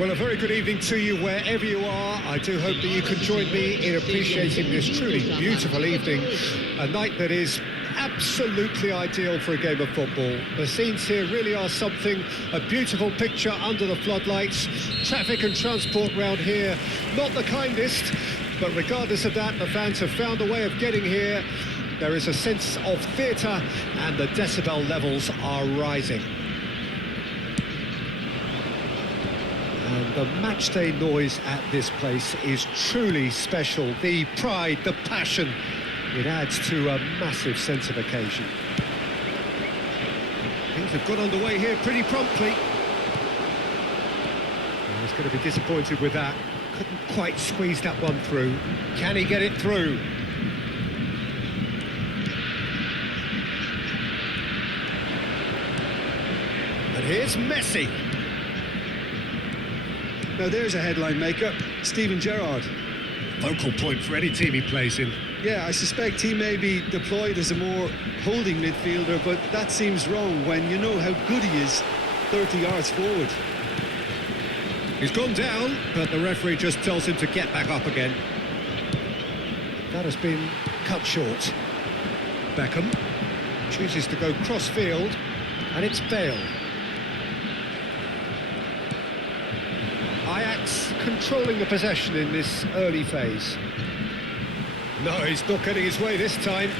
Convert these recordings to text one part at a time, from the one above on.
Well, a very good evening to you wherever you are. I do hope that you can join me in appreciating this truly beautiful evening, a night that is absolutely ideal for a game of football. The scenes here really are something, a beautiful picture under the floodlights. Traffic and transport round here, not the kindest, but regardless of that, the fans have found a way of getting here. There is a sense of theatre and the decibel levels are rising. And the matchday noise at this place is truly special. The pride, the passion, it adds to a massive sense of occasion. Things have got underway here pretty promptly. Oh, he's going to be disappointed with that. Couldn't quite squeeze that one through. Can he get it through? And here's Messi. Now there's a headline maker, Steven Gerrard. Focal point for any team he plays in. Yeah, I suspect he may be deployed as a more holding midfielder, but that seems wrong when you know how good he is 30 yards forward. He's gone down, but the referee just tells him to get back up again. That has been cut short. Beckham chooses to go cross-field, and it's Bale. Ajax controlling the possession in this early phase. No, he's not getting his way this time.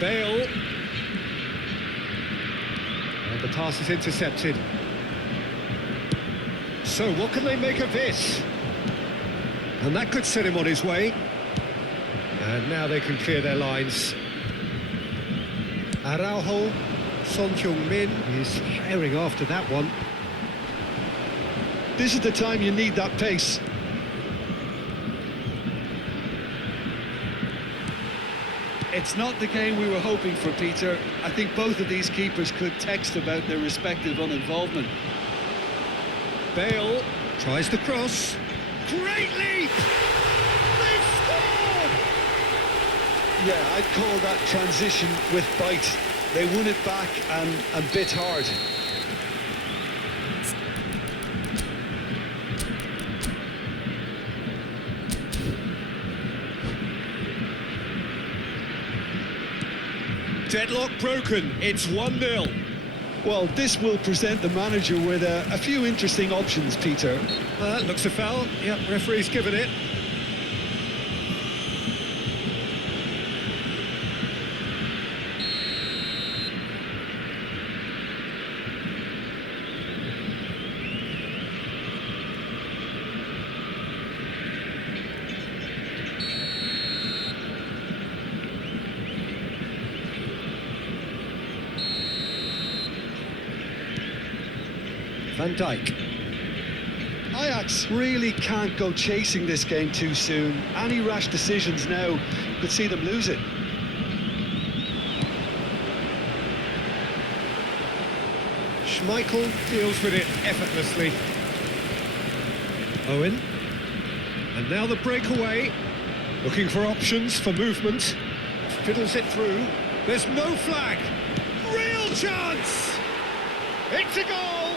Bale. And the pass is intercepted. So what can they make of this? And that could set him on his way. And now they can clear their lines. Araujo, Son Heung-min is herring after that one. This is the time you need that pace. It's not the game we were hoping for, Peter. I think both of these keepers could text about their respective uninvolvement. Bale tries the cross. Great leap! They've scored! Yeah, I'd call that transition with bite. They won it back and bit hard. Deadlock broken, it's 1-0. Well, this will present the manager with a few interesting options, Peter. That looks a foul. Yep, referee's given it. Van Dijk. Ajax really can't go chasing this game too soon. Any rash decisions now could see them lose it. Schmeichel deals with it effortlessly. Owen. And now the breakaway. Looking for options for movement. Fiddles it through. There's no flag. Real chance! It's a goal!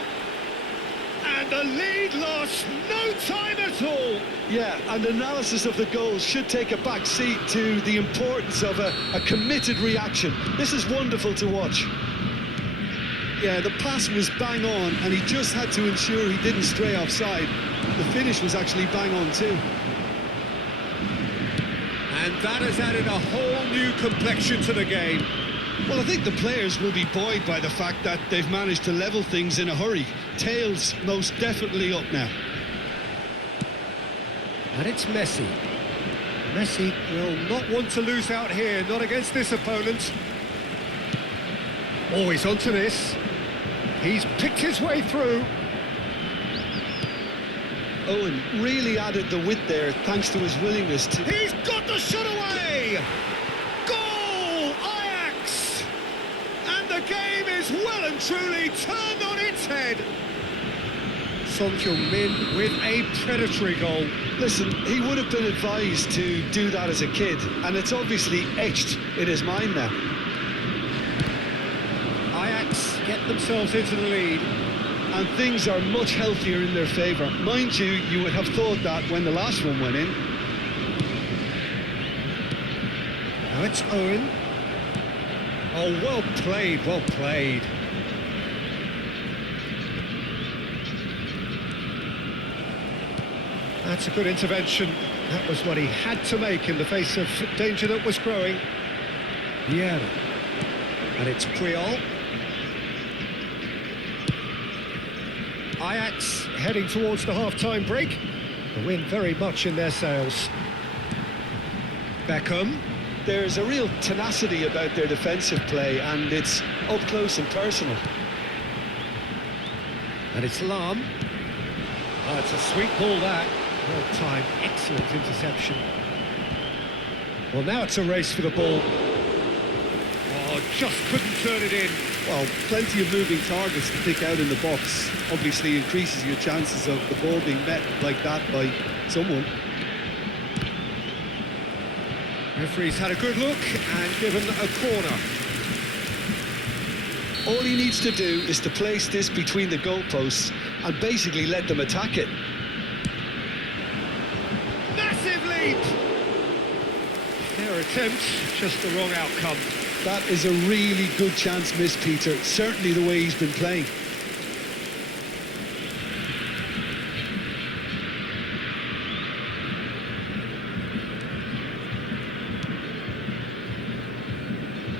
And the lead lost no time at all. Yeah, and analysis of the goals should take a back seat to the importance of a committed reaction. This is wonderful to watch. Yeah, the pass was bang on, and he just had to ensure he didn't stray offside. The finish was actually bang on too. And that has added a whole new complexion to the game. Well, I think the players will be buoyed by the fact that they've managed to level things in a hurry. Tails most definitely up now. And it's Messi. Messi will not want to lose out here, not against this opponent. Oh, he's onto this. He's picked his way through. Owen really added the width there thanks to his willingness to... He's got the shot away! Goal! Ajax! And the game is well and truly turned on its head. Son Heung-min with a predatory goal. Listen, he would have been advised to do that as a kid, and it's obviously etched in his mind now. Ajax get themselves into the lead. and things are much healthier in their favour. Mind you, you would have thought that when the last one went in. Now it's Owen. Oh, well played, well played. That's a good intervention. That was what he had to make in the face of danger that was growing. Yeah. And it's Puyol. Ajax heading towards the half-time break. The wind very much in their sails. Beckham. There's a real tenacity about their defensive play, and it's up close and personal. And it's Lahm. Oh, it's a sweet ball, that. Well timed, excellent interception. Well, now it's a race for the ball. Oh, just couldn't turn it in. Well, plenty of moving targets to pick out in the box. Obviously increases your chances of the ball being met like that by someone. Referee's had a good look and given a corner. All he needs to do is to place this between the goalposts and basically let them attack it. Massive leap! Their attempt, just the wrong outcome. That is a really good chance missed, Peter. Certainly the way he's been playing.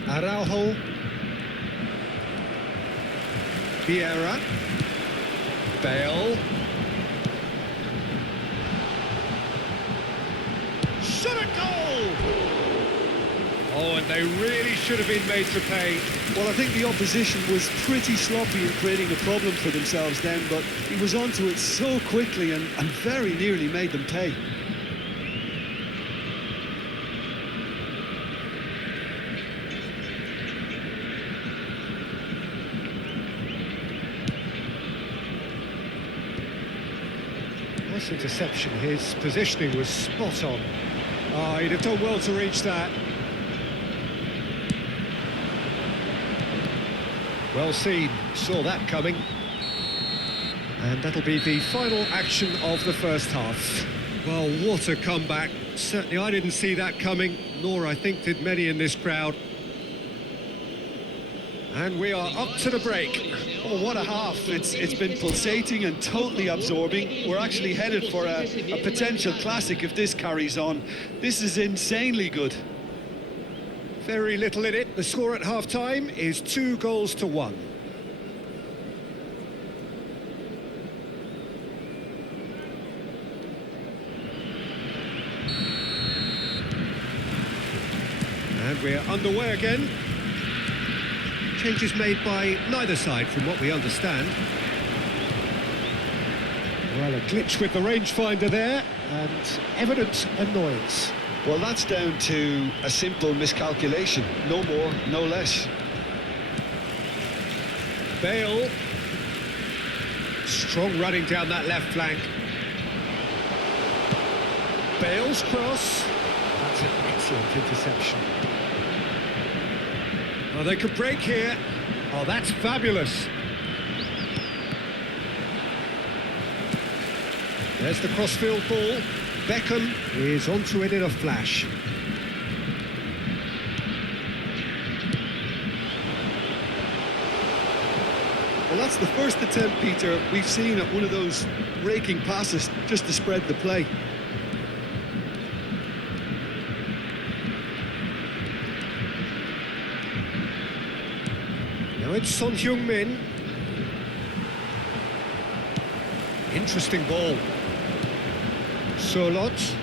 Araujo. Vieira. Bale. Shot a goal! Oh, and they really should have been made to pay. Well, I think the opposition was pretty sloppy in creating a problem for themselves then, but he was onto it so quickly and very nearly made them pay. Nice interception. His positioning was spot on. Oh, he'd have done well to reach that. Well seen, saw that coming. And that'll be the final action of the first half. Well, what a comeback. Certainly I didn't see that coming, nor I think did many in this crowd. And we are up to the break. Oh, what a half. It's been pulsating and totally absorbing. We're actually headed for a potential classic if this carries on. This is insanely good. Very little in it. The score at half-time is 2-1. And we're underway again. Changes made by neither side, from what we understand. Well, a glitch with the rangefinder there, and evident annoyance. Well, that's down to a simple miscalculation. No more, no less. Bale. Strong running down that left flank. Bale's cross. That's an excellent interception. Oh, they could break here. Oh, that's fabulous. There's the crossfield ball. Beckham is onto it in a flash. Well, that's the first attempt, Peter, we've seen at one of those raking passes just to spread the play. Now it's Son Heung-min. Interesting ball. Solot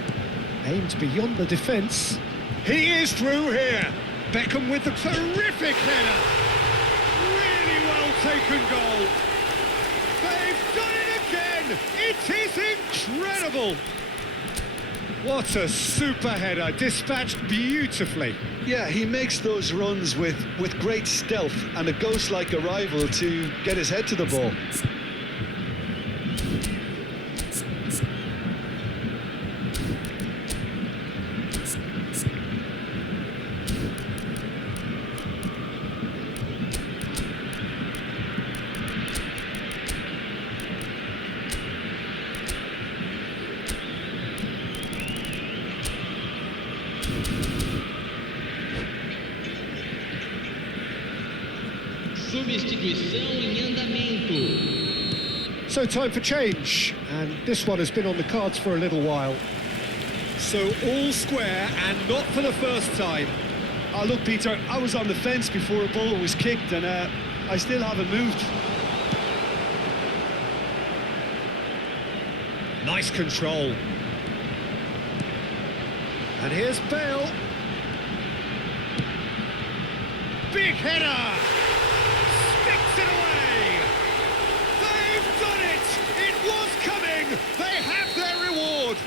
aimed beyond the defence. He is through here. Beckham with the terrific header. Really well taken goal. They've done it again. It is incredible. What a super header, dispatched beautifully. Yeah, he makes those runs with great stealth and a ghost-like arrival to get his head to the ball. Substituição em andamento. So time for change, and this one has been on the cards for a little while. So all square, and not for the first time. Oh, look, Peter, I was on the fence before a ball was kicked, and I still haven't moved. Nice control. And here's Bale. Big header! Sticks it away! They've done it! It was coming! They have their reward!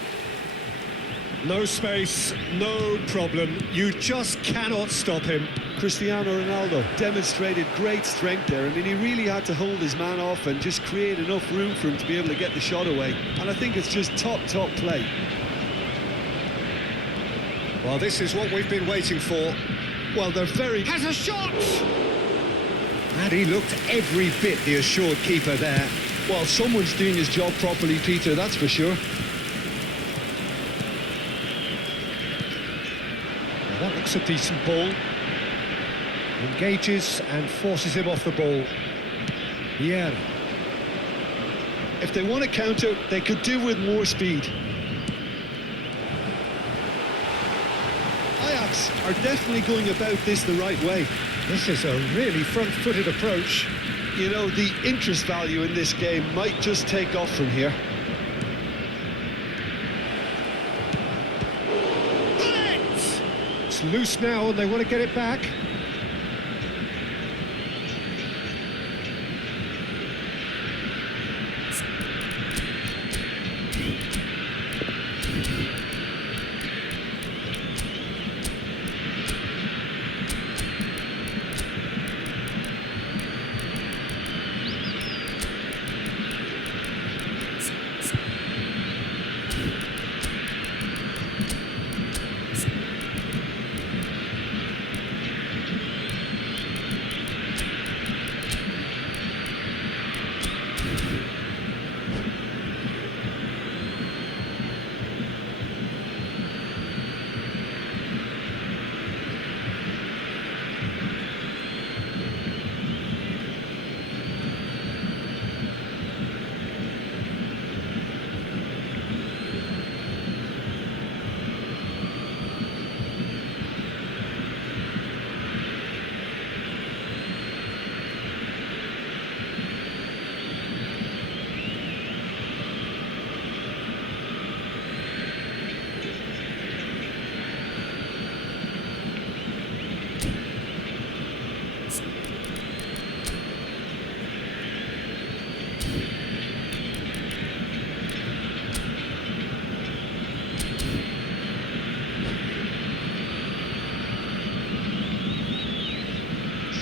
No space, no problem. You just cannot stop him. Cristiano Ronaldo demonstrated great strength there. I mean, he really had to hold his man off and just create enough room for him to be able to get the shot away. And I think it's just top play. Well, this is what we've been waiting for. Well, they're very... Has a shot! And he looked every bit the assured keeper there. Well, someone's doing his job properly, Peter, that's for sure. Now that looks a decent ball. Engages and forces him off the ball. Yeah. If they want to counter, they could do with more speed. Ajax are definitely going about this the right way. This is a really front-footed approach. You know, the interest value in this game might just take off from here. It's loose now and they want to get it back.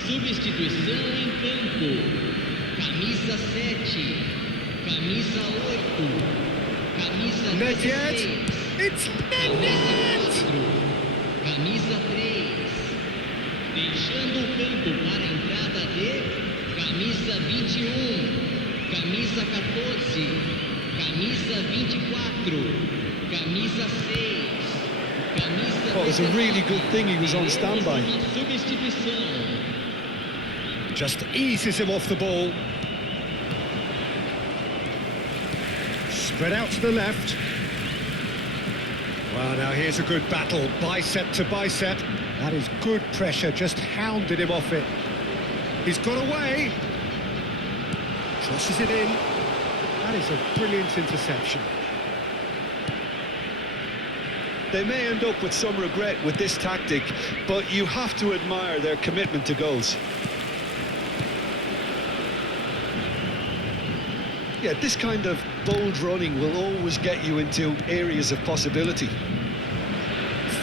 Substituição em campo. Camisa 7. Camisa 8. Camisa 16. It's Camisa 4. Camisa 3. Deixando o campo para a entrada de camisa 21. Camisa 14. Camisa 24. Camisa 6. Camisa Well, it was a really good thing he was on standby. Substituição. Just eases him off the ball. Spread out to the left. Well, now here's a good battle, bicep to bicep. That is good pressure, just hounded him off it. He's got away. Crosses it in. That is a brilliant interception. They may end up with some regret with this tactic, but you have to admire their commitment to goals. Yeah, this kind of bold running will always get you into areas of possibility.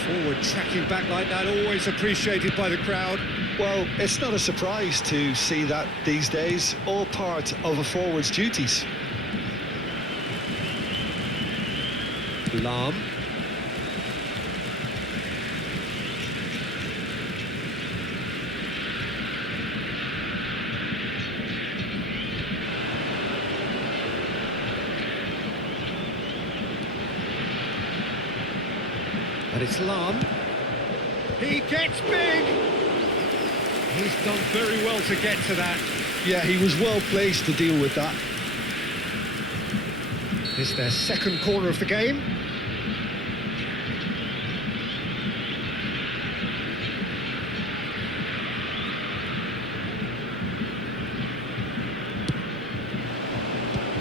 Forward tracking back like that, always appreciated by the crowd. Well, it's not a surprise to see that these days, all part of a forward's duties. Lahm. And it's Lahm. He gets big. He's done very well to get to that. Yeah, he was well placed to deal with that. It's their second corner of the game.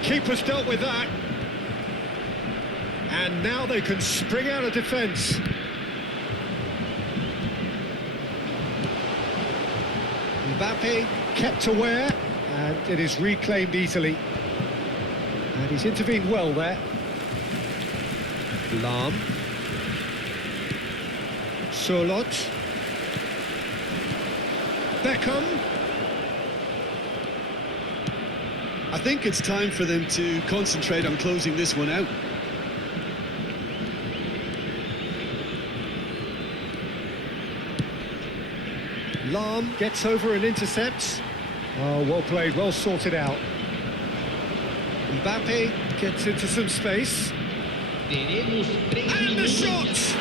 Keeper's dealt with that. And now they can spring out of defence. Mbappe kept aware, and it is reclaimed easily. And he's intervened well there. Lahm. Solot. Beckham. I think it's time for them to concentrate on closing this one out. Lahm gets over and intercepts. Oh, well played, well sorted out. Mbappe gets into some space. Teremos 3 And the minutos. shot!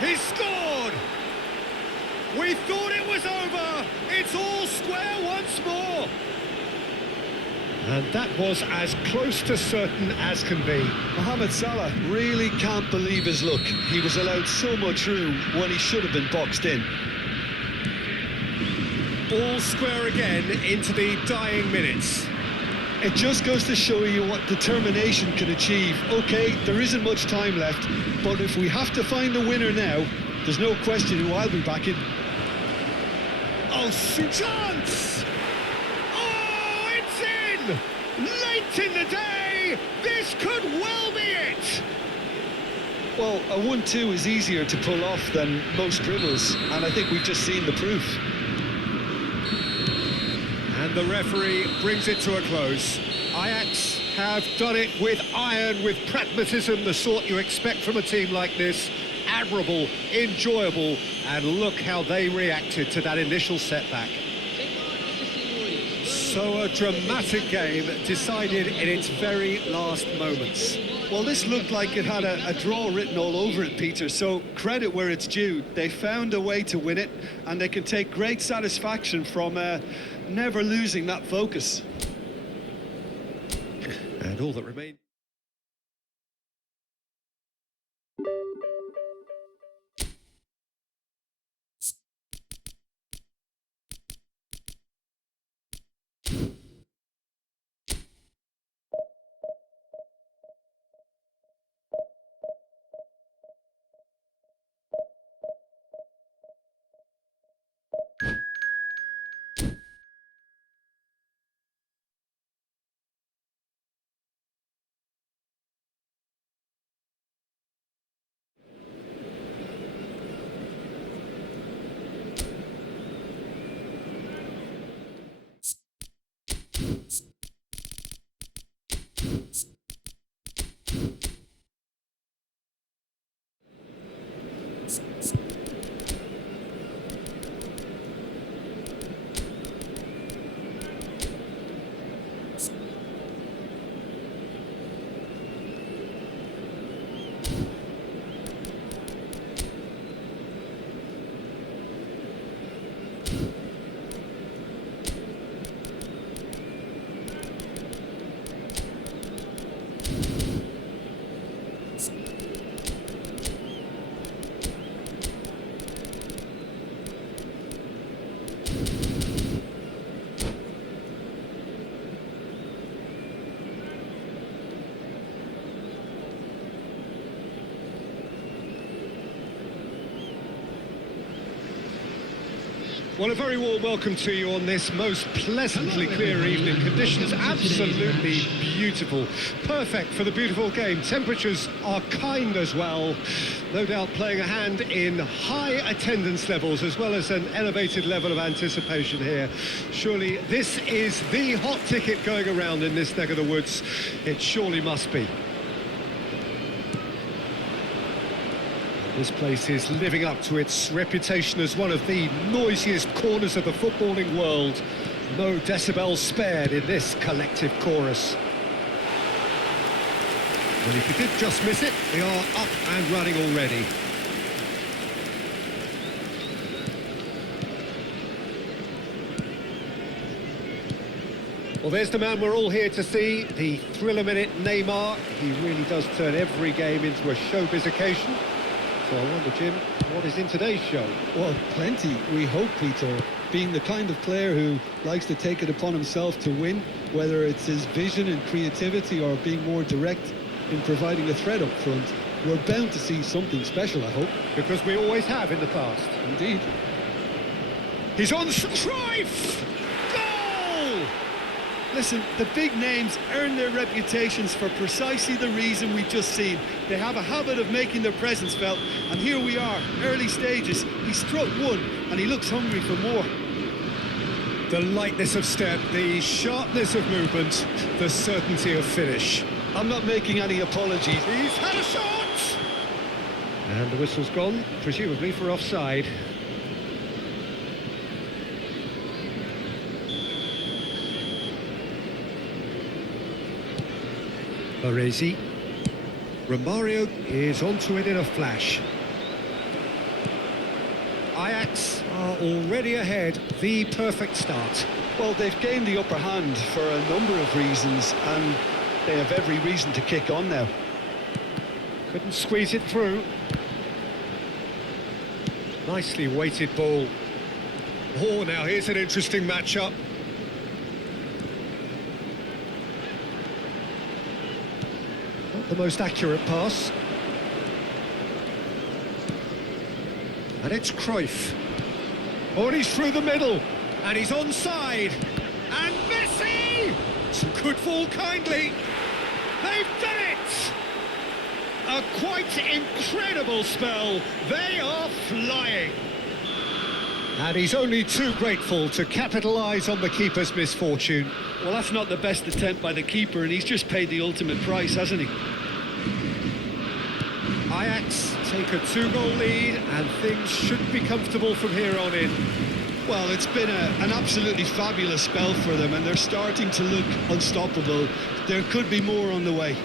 He scored! We thought it was over! It's all square once more! And that was as close to certain as can be. Mohamed Salah really can't believe his luck. He was allowed so much room when he should have been boxed in. All square again into the dying minutes. It just goes to show you what determination can achieve. Okay, there isn't much time left, but if we have to find the winner now, there's no question who I'll be backing. Oh, chance! Oh, it's in! Late in the day, this could well be it! Well, a 1-2 is easier to pull off than most dribbles, and I think we've just seen the proof. And the referee brings it to a close. Ajax have done it with iron, with pragmatism, the sort you expect from a team like this. Admirable, enjoyable, and look how they reacted to that initial setback. So a dramatic game decided in its very last moments. Well, this looked like it had a draw written all over it, Peter, so credit where it's due. They found a way to win it, and they can take great satisfaction from never losing that focus. And all that remained. Well, a very warm welcome to you on this most pleasantly clear evening. Conditions absolutely beautiful. Perfect for the beautiful game. Temperatures are kind as well. No doubt playing a hand in high attendance levels as well as an elevated level of anticipation here. Surely this is the hot ticket going around in this neck of the woods. It surely must be. This place is living up to its reputation as one of the noisiest corners of the footballing world. No decibels spared in this collective chorus. Well, if you did just miss it, they are up and running already. Well, there's the man we're all here to see, the thriller-minute Neymar. He really does turn every game into a showbiz occasion. So I wonder, Jim, what is in today's show? Well, plenty, we hope, Peter. Being the kind of player who likes to take it upon himself to win, whether it's his vision and creativity or being more direct in providing a threat up front, we're bound to see something special, I hope. Because we always have in the past. Indeed. He's on Cruyff! Goal! Listen, the big names earn their reputations for precisely the reason we've just seen. They have a habit of making their presence felt, and here we are, early stages. He struck one, and he looks hungry for more. The lightness of step, the sharpness of movement, the certainty of finish. I'm not making any apologies. He's had a shot! And the whistle's gone, presumably for offside. Baresi. Romario is onto it in a flash. Ajax are already ahead, the perfect start. Well, they've gained the upper hand for a number of reasons, and they have every reason to kick on now. Couldn't squeeze it through. Nicely weighted ball. Oh, now here's an interesting matchup. Not the most accurate pass. And it's Cruyff. Oh, and he's through the middle. And he's onside. And Messi! Some good ball kindly. They've done it! A quite incredible spell. They are flying. And he's only too grateful to capitalise on the keeper's misfortune. Well, that's not the best attempt by the keeper, and he's just paid the ultimate price, hasn't he? Ajax take a 2-goal lead, and things should be comfortable from here on in. Well, it's been an absolutely fabulous spell for them, and they're starting to look unstoppable. There could be more on the way.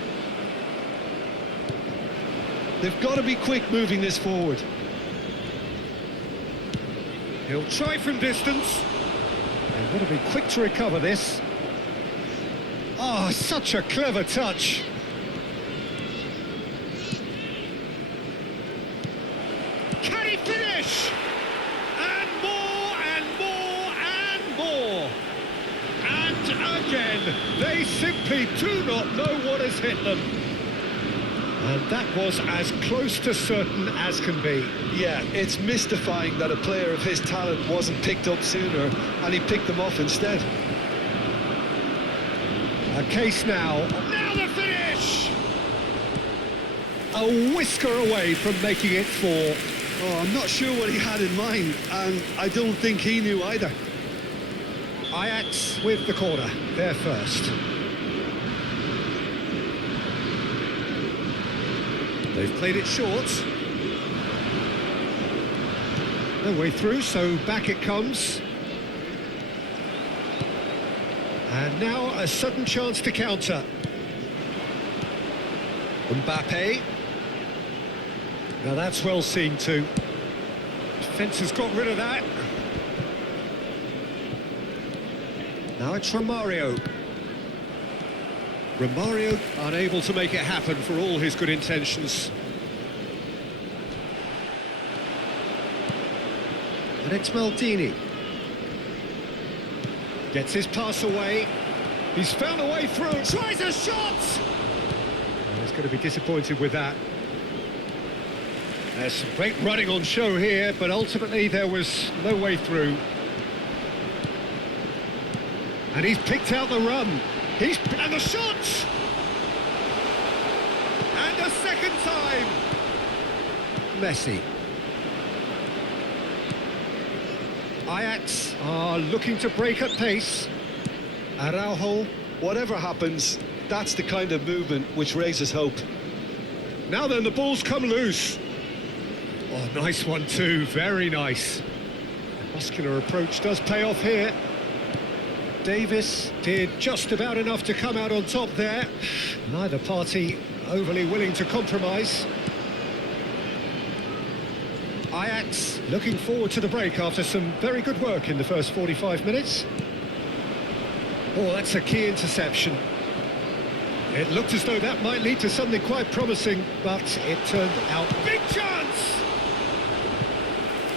They've got to be quick moving this forward. He'll try from distance. They've got to be quick to recover this. Oh, such a clever touch. Can he finish? And more, and more, and more. And again, they simply do not know what has hit them. And that was as close to certain as can be. Yeah, it's mystifying that a player of his talent wasn't picked up sooner, and he picked them off instead. A case now. Now the finish! A whisker away from making it 4. Oh, I'm not sure what he had in mind, and I don't think he knew either. Ajax with the corner, they're first. They've played it short. No way through, so back it comes. And now a sudden chance to counter. Mbappe. Now that's well seen too. Defence has got rid of that. Now it's Romario. Romario unable to make it happen for all his good intentions. And it's Maldini. Gets his pass away. He's found a way through. Tries a shot! And he's going to be disappointed with that. There's some great running on show here, but ultimately there was no way through. And he's picked out the run. And the shot! And a second time! Messi. Ajax are looking to break at pace. Araujo. Whatever happens, that's the kind of movement which raises hope. Now then, the ball's come loose. Oh, nice one too, very nice. The muscular approach does pay off here. Davis did just about enough to come out on top there. Neither party overly willing to compromise. Ajax looking forward to the break after some very good work in the first 45 minutes. Oh, that's a key interception. It looked as though that might lead to something quite promising, but it turned out... Big chance!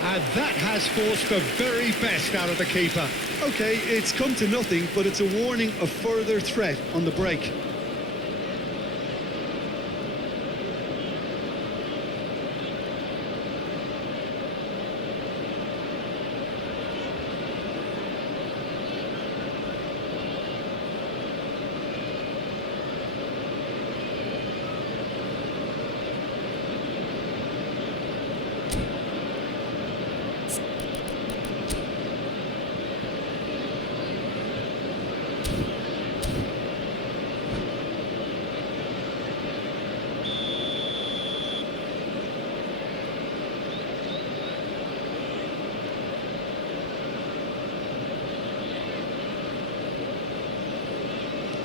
And that has forced the very best out of the keeper. OK, it's come to nothing, but it's a warning of further threat on the break.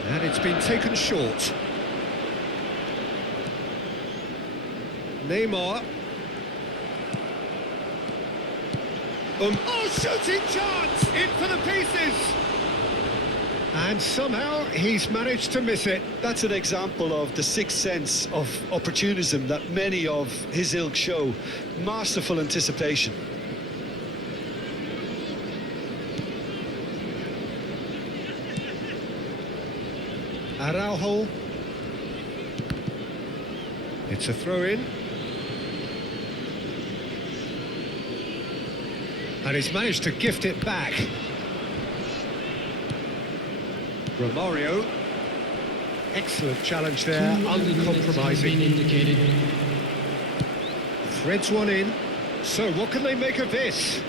And it's been taken short. Neymar. Oh, shooting chance! In for the pieces! And somehow he's managed to miss it. That's an example of the sixth sense of opportunism that many of his ilk show. Masterful anticipation. Araujo. It's a throw-in. And he's managed to gift it back. Romario. Excellent challenge there, uncompromising. Threads one in. So what can they make of this?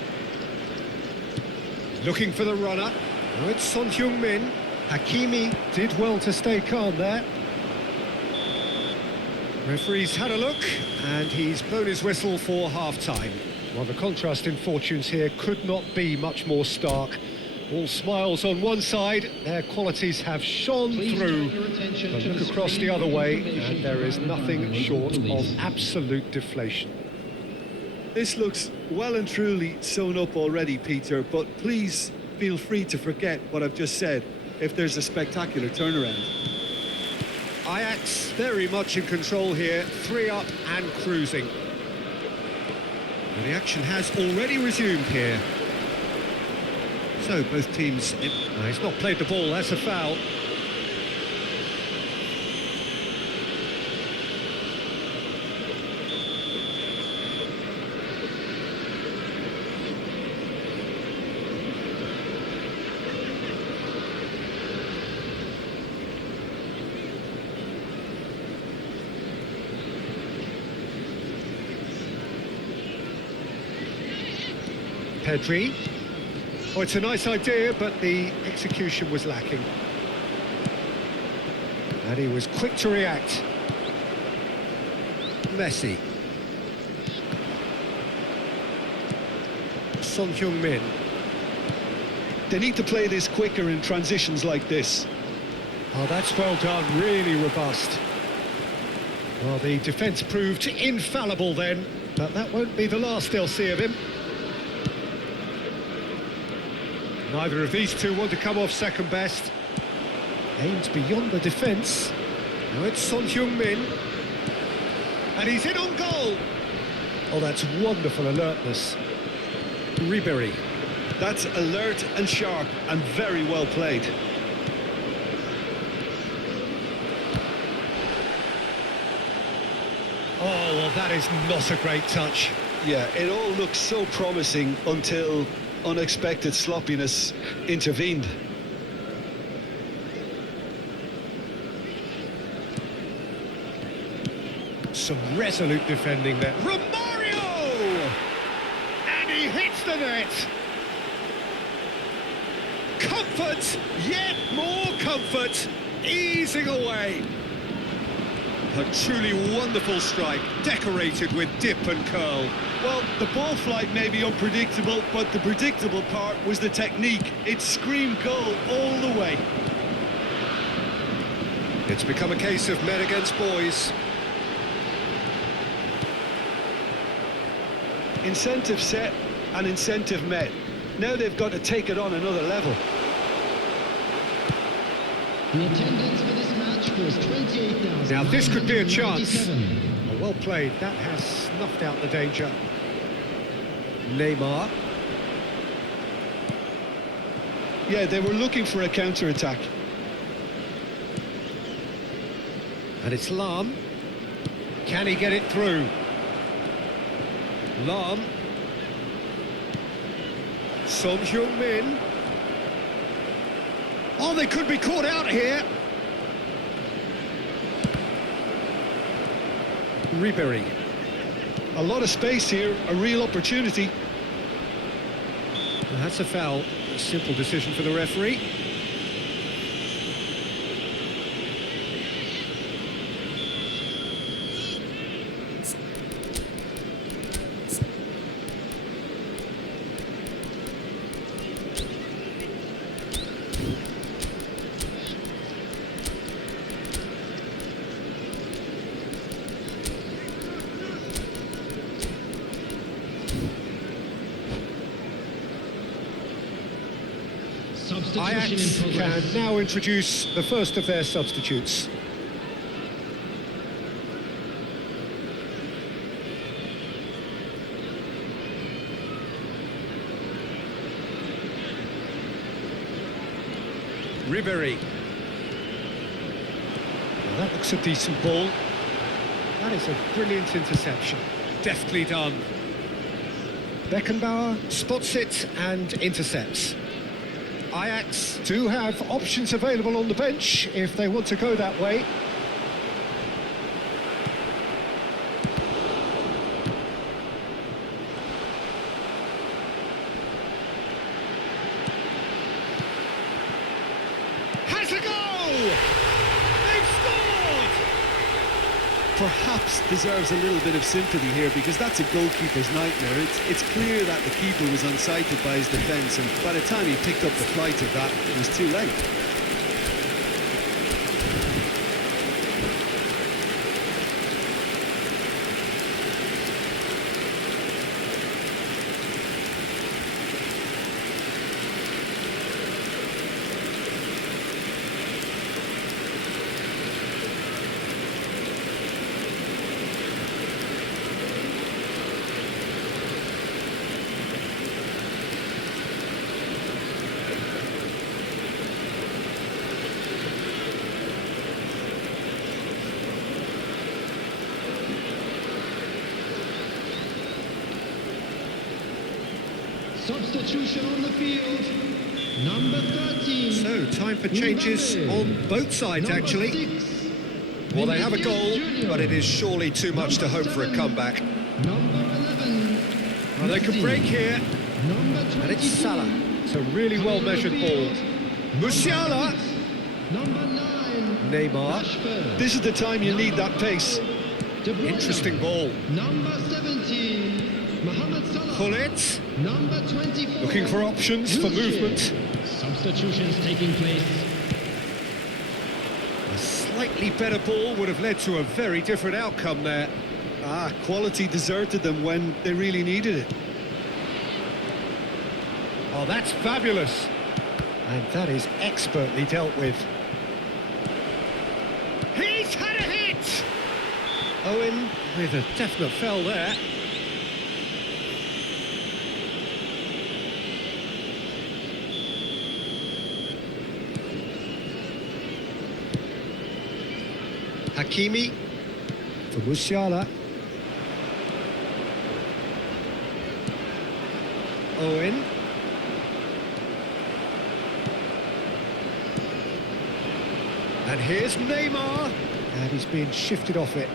Looking for the runner. Oh, it's Son Heung-min. Hakimi did well to stay calm there. Referee's had a look, and he's blown his whistle for half-time. Well, the contrast in fortunes here could not be much more stark. All smiles on one side, their qualities have shone through. But look across the other way, and there is nothing short of absolute deflation. This looks well and truly sewn up already, Peter, but please feel free to forget what I've just said if there's a spectacular turnaround. Ajax very much in control here, 3 up and cruising. And the action has already resumed here. So both teams... he's not played the ball, that's a foul. Pedri. Oh, it's a nice idea, but the execution was lacking. And he was quick to react. Messi. Son Heung-min. They need to play this quicker in transitions like this. Oh, that's well done, really robust. Well, the defence proved infallible then, but that won't be the last they'll see of him. Neither of these two want to come off second best. Aims beyond the defence. Now it's Son Heung-min. And he's in on goal. Oh, that's wonderful alertness. Ribery. That's alert and sharp and very well played. Oh, well, that is not a great touch. Yeah, it all looked so promising until unexpected sloppiness intervened. Some resolute defending there. Romario! And he hits the net. Comfort, yet more comfort, easing away. A truly wonderful strike, decorated with dip and curl. Well, the ball flight may be unpredictable, but the predictable part was the technique. It screamed goal all the way. It's become a case of men against boys. Incentive set and incentive met. Now they've got to take it on another level. The attendance for this match was 28,000. Now this could be a chance. Oh, well played, that has snuffed out the danger. Neymar. Yeah, they were looking for a counter-attack. And it's Lam. Can he get it through? Lam. Son Heung-min. Oh, they could be caught out here. Ribery. A lot of space here, a real opportunity. Well, that's a foul. A simple decision for the referee. Substitution in Ajax progress. can now introduce the first of their substitutes. Ribery. Well, that looks a decent ball. That is a brilliant interception. Deftly done. Beckenbauer spots it and intercepts. Ajax do have options available on the bench if they want to go that way. Has a goal! They've scored! Perhaps deserves a little bit of sympathy here because that's a goalkeeper's nightmare. It's clear that the keeper was unsighted by his defence, and by the time he picked up the flight of that, it was too late. Substitution on the field. Number 13. So, time for changes on both sides, Number actually. 6. Well, they have a goal, Junior. but it is surely too much to hope for a comeback. Number 11. Well, they could break here, Number 22. and it's Salah. It's a really well-measured ball. Musiala. Number 9. Neymar. Rashford. This is the time you need that pace. De Bruyne. Interesting ball. Number 17. Mohamed Salah. Pullet. Number 24. Looking for options for movement. Substitutions taking place. A slightly better ball would have led to a very different outcome there. Quality deserted them when they really needed it. Oh, that's fabulous. And that is expertly dealt with. He's had a hit! Owen with a definite foul there. Hakimi for Musiala. Owen. And here's Neymar. And he's being shifted off it.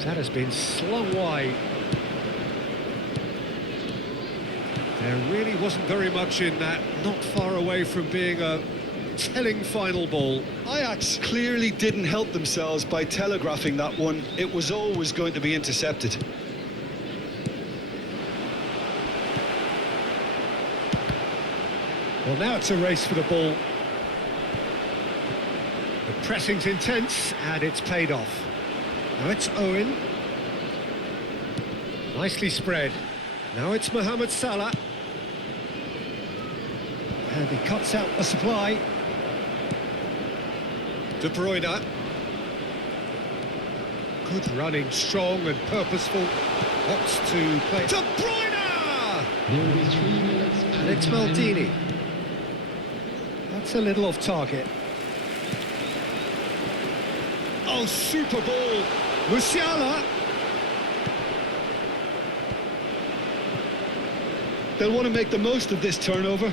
That has been slung wide. There really wasn't very much in that, not far away from being a telling final ball. Ajax clearly didn't help themselves by telegraphing that one. It was always going to be intercepted. Well, now it's a race for the ball. The pressing's intense, and it's paid off. Now it's Owen. Nicely spread. Now it's Mohamed Salah. And he cuts out the supply. De Bruyne. Good running, strong and purposeful. Opts to play. De Bruyne! There will be 3 minutes. And it's Maldini. That's a little off target. Oh, super ball. Musiala. They'll want to make the most of this turnover.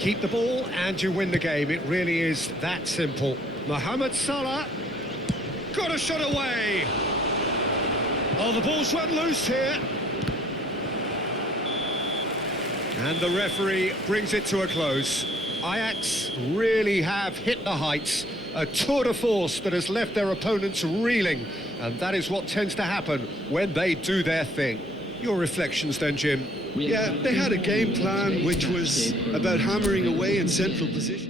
Keep the ball and you win the game. It really is that simple. Mohamed Salah. Got a shot away. Oh, the ball's run loose here. And the referee brings it to a close. Ajax really have hit the heights. A tour de force that has left their opponents reeling. And that is what tends to happen when they do their thing. Your reflections then, Jim? Yeah, they had a game plan which was about hammering away in central position.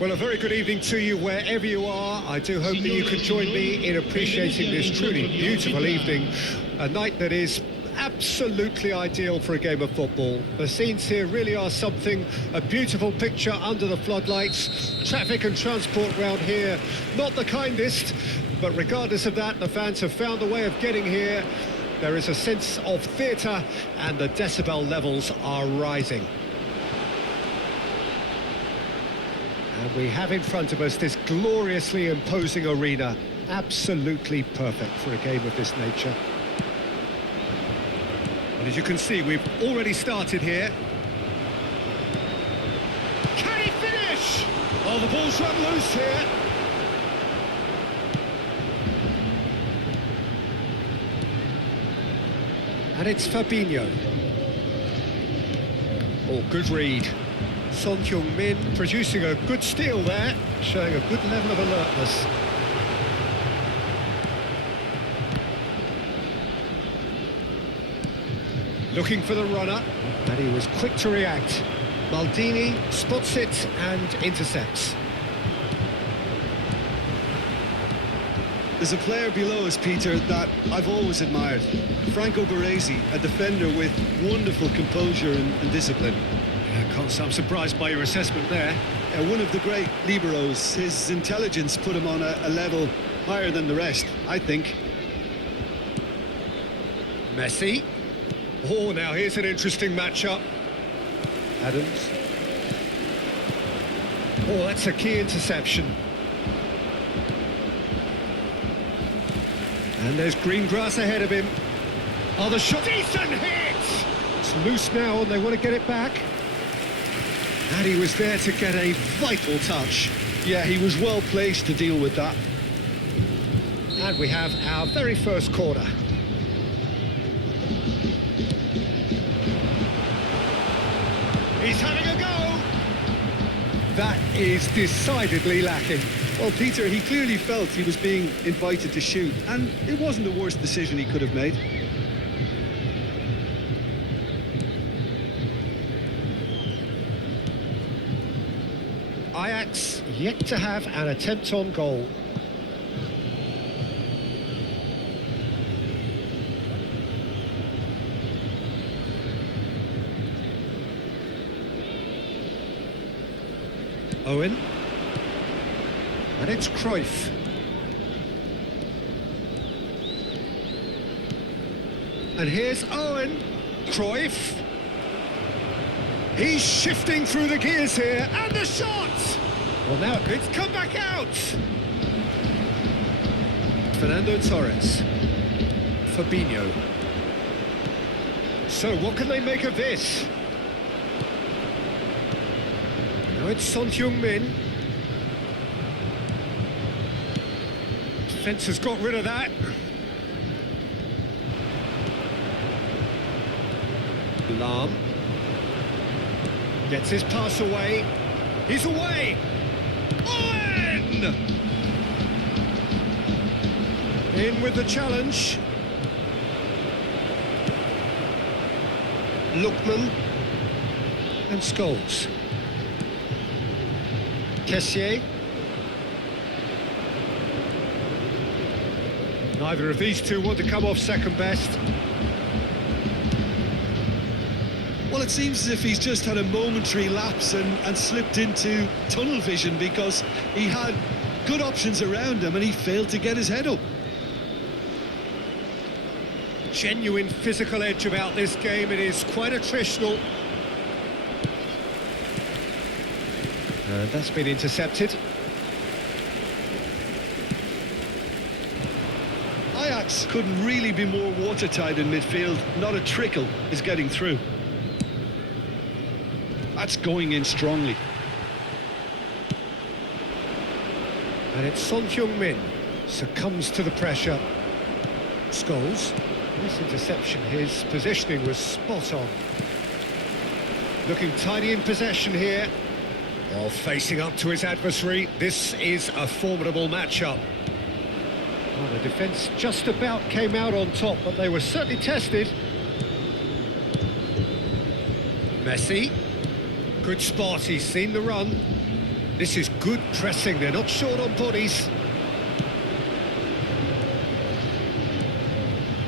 Well, a very good evening to you wherever you are. I do hope that you can join me in appreciating this truly beautiful evening. A night that is absolutely ideal for a game of football. The scenes here really are something, a beautiful picture under the floodlights. Traffic and transport round here, not the kindest, but regardless of that, the fans have found a way of getting here. There is a sense of theatre and the decibel levels are rising. And we have in front of us this gloriously imposing arena, absolutely perfect for a game of this nature. And as you can see, we've already started here. Can he finish? Oh, the ball's run loose here. And it's Fabinho. Oh, good read. Son Heung-min producing a good steal there, showing a good level of alertness. Looking for the runner, and he was quick to react. Maldini spots it and intercepts. There's a player below us, Peter, that I've always admired. Franco Baresi, a defender with wonderful composure and discipline. Yeah, can't say I'm surprised by your assessment there. One of the great liberos. His intelligence put him on a level higher than the rest, I think. Messi. Oh, now here's an interesting matchup. Adams. Oh, that's a key interception. And there's green grass ahead of him. Oh, the shot. Decent hit! It's loose now and they want to get it back. And he was there to get a vital touch. Yeah, he was well placed to deal with that. And we have our very first corner. He's having a go! That is decidedly lacking. Well, Peter, he clearly felt he was being invited to shoot, and it wasn't the worst decision he could have made. Ajax yet to have an attempt on goal. Owen. And it's Cruyff. And here's Owen. Cruyff. He's shifting through the gears here, and the shot! Well, now it's come back out! Fernando Torres. Fabinho. So, what can they make of this? Now it's Son Heung-min. Defence has got rid of that. Lahm. Gets his pass away. He's away! Owen! In with the challenge. Lookman. And Scholes. Kessié. Neither of these two want to come off second best. Well, it seems as if he's just had a momentary lapse and slipped into tunnel vision because he had good options around him and he failed to get his head up. Genuine physical edge about this game. It is quite attritional. And that's been intercepted. Ajax couldn't really be more watertight in midfield. Not a trickle is getting through. That's going in strongly. And it's Son Heung-min succumbs to the pressure. Scholes. This interception, his positioning was spot on. Looking tidy in possession here. While facing up to his adversary, this is a formidable matchup. Well, the defence just about came out on top, but they were certainly tested. Messi. Good spot, he's seen the run. This is good pressing, they're not short on bodies.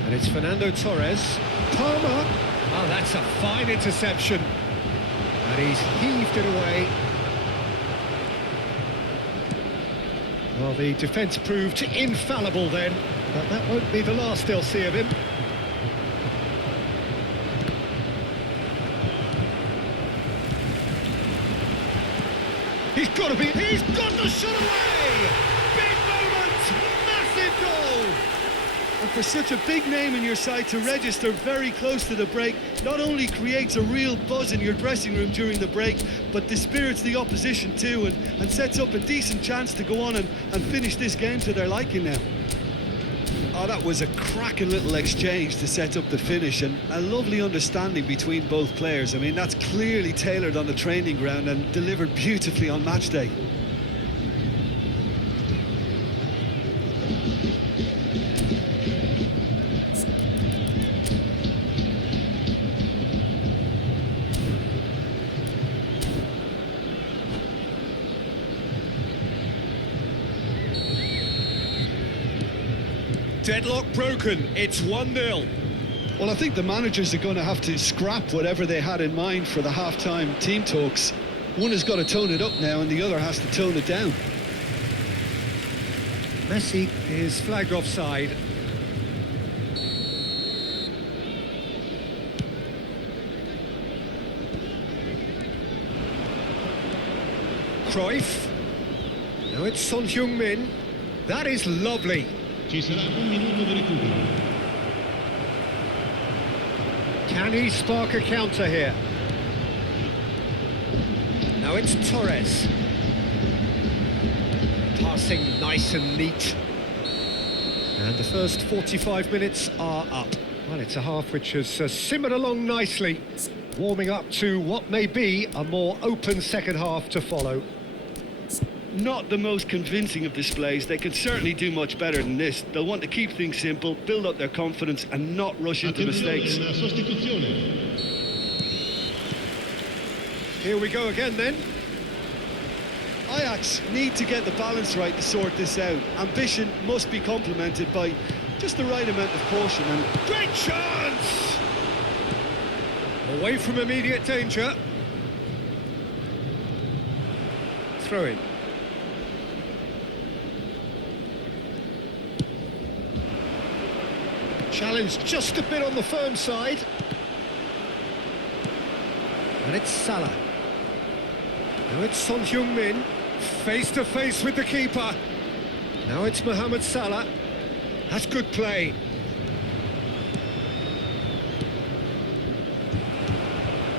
And it's Fernando Torres. Palmer. Oh, that's a fine interception. And he's heaved it away. Well, the defence proved infallible then, but that won't be the last they'll see of him. He's got the shot away! Big moment! Massive goal! And for such a big name in your side to register very close to the break, not only creates a real buzz in your dressing room during the break, but dispirits the opposition too, and sets up a decent chance to go on and finish this game to their liking now. Oh, that was a cracking little exchange to set up the finish, and a lovely understanding between both players. I mean, that's clearly tailored on the training ground and delivered beautifully on match day. Deadlock broken, it's 1-0. Well, I think the managers are going to have to scrap whatever they had in mind for the half-time team talks. One has got to tone it up now and the other has to tone it down. Messi is flagged offside. Cruyff. Now it's Son Heung-min. That is lovely. Ci sarà un minuto di recupero. Can he spark a counter here? Now it's Torres. Passing nice and neat. And the first 45 minutes are up. Well, it's a half which has simmered along nicely, warming up to what may be a more open second half to follow. Not the most convincing of displays. They could certainly do much better than this. They'll want to keep things simple, build up their confidence and not rush into mistakes. Una sostituzione. Here we go again then. Ajax need to get the balance right to sort this out. Ambition must be complemented by just the right amount of caution. And Great chance! Away from immediate danger. Throw in. Challenge just a bit on the firm side. And it's Salah. Now it's Son Heung-min, face to face with the keeper. Now it's Mohamed Salah. That's good play.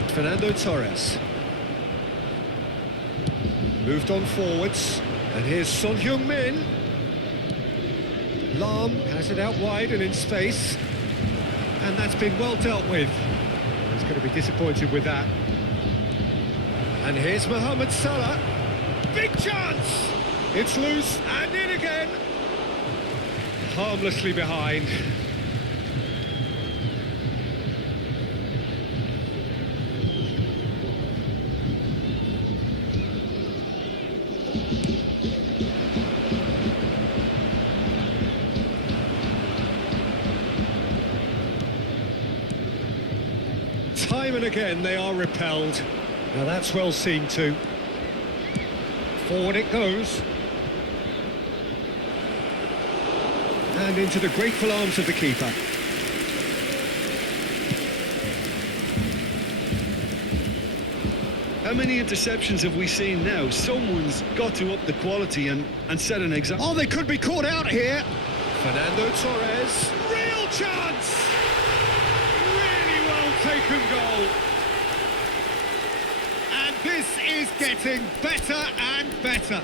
Fernando Torres. Moved on forwards. And here's Son Heung-min. Lahm has it out wide and in space. And that's been well dealt with. He's going to be disappointed with that. And here's Mohamed Salah. Big chance! It's loose and in again. Harmlessly behind. Time and again they are repelled. Now that's well seen too. Forward it goes. And into the grateful arms of the keeper. how many interceptions have we seen now? Someone's got to up the quality and set an example. Oh, they could be caught out here. Fernando Torres. Real chance! Really well taken goal. And this is getting better and better.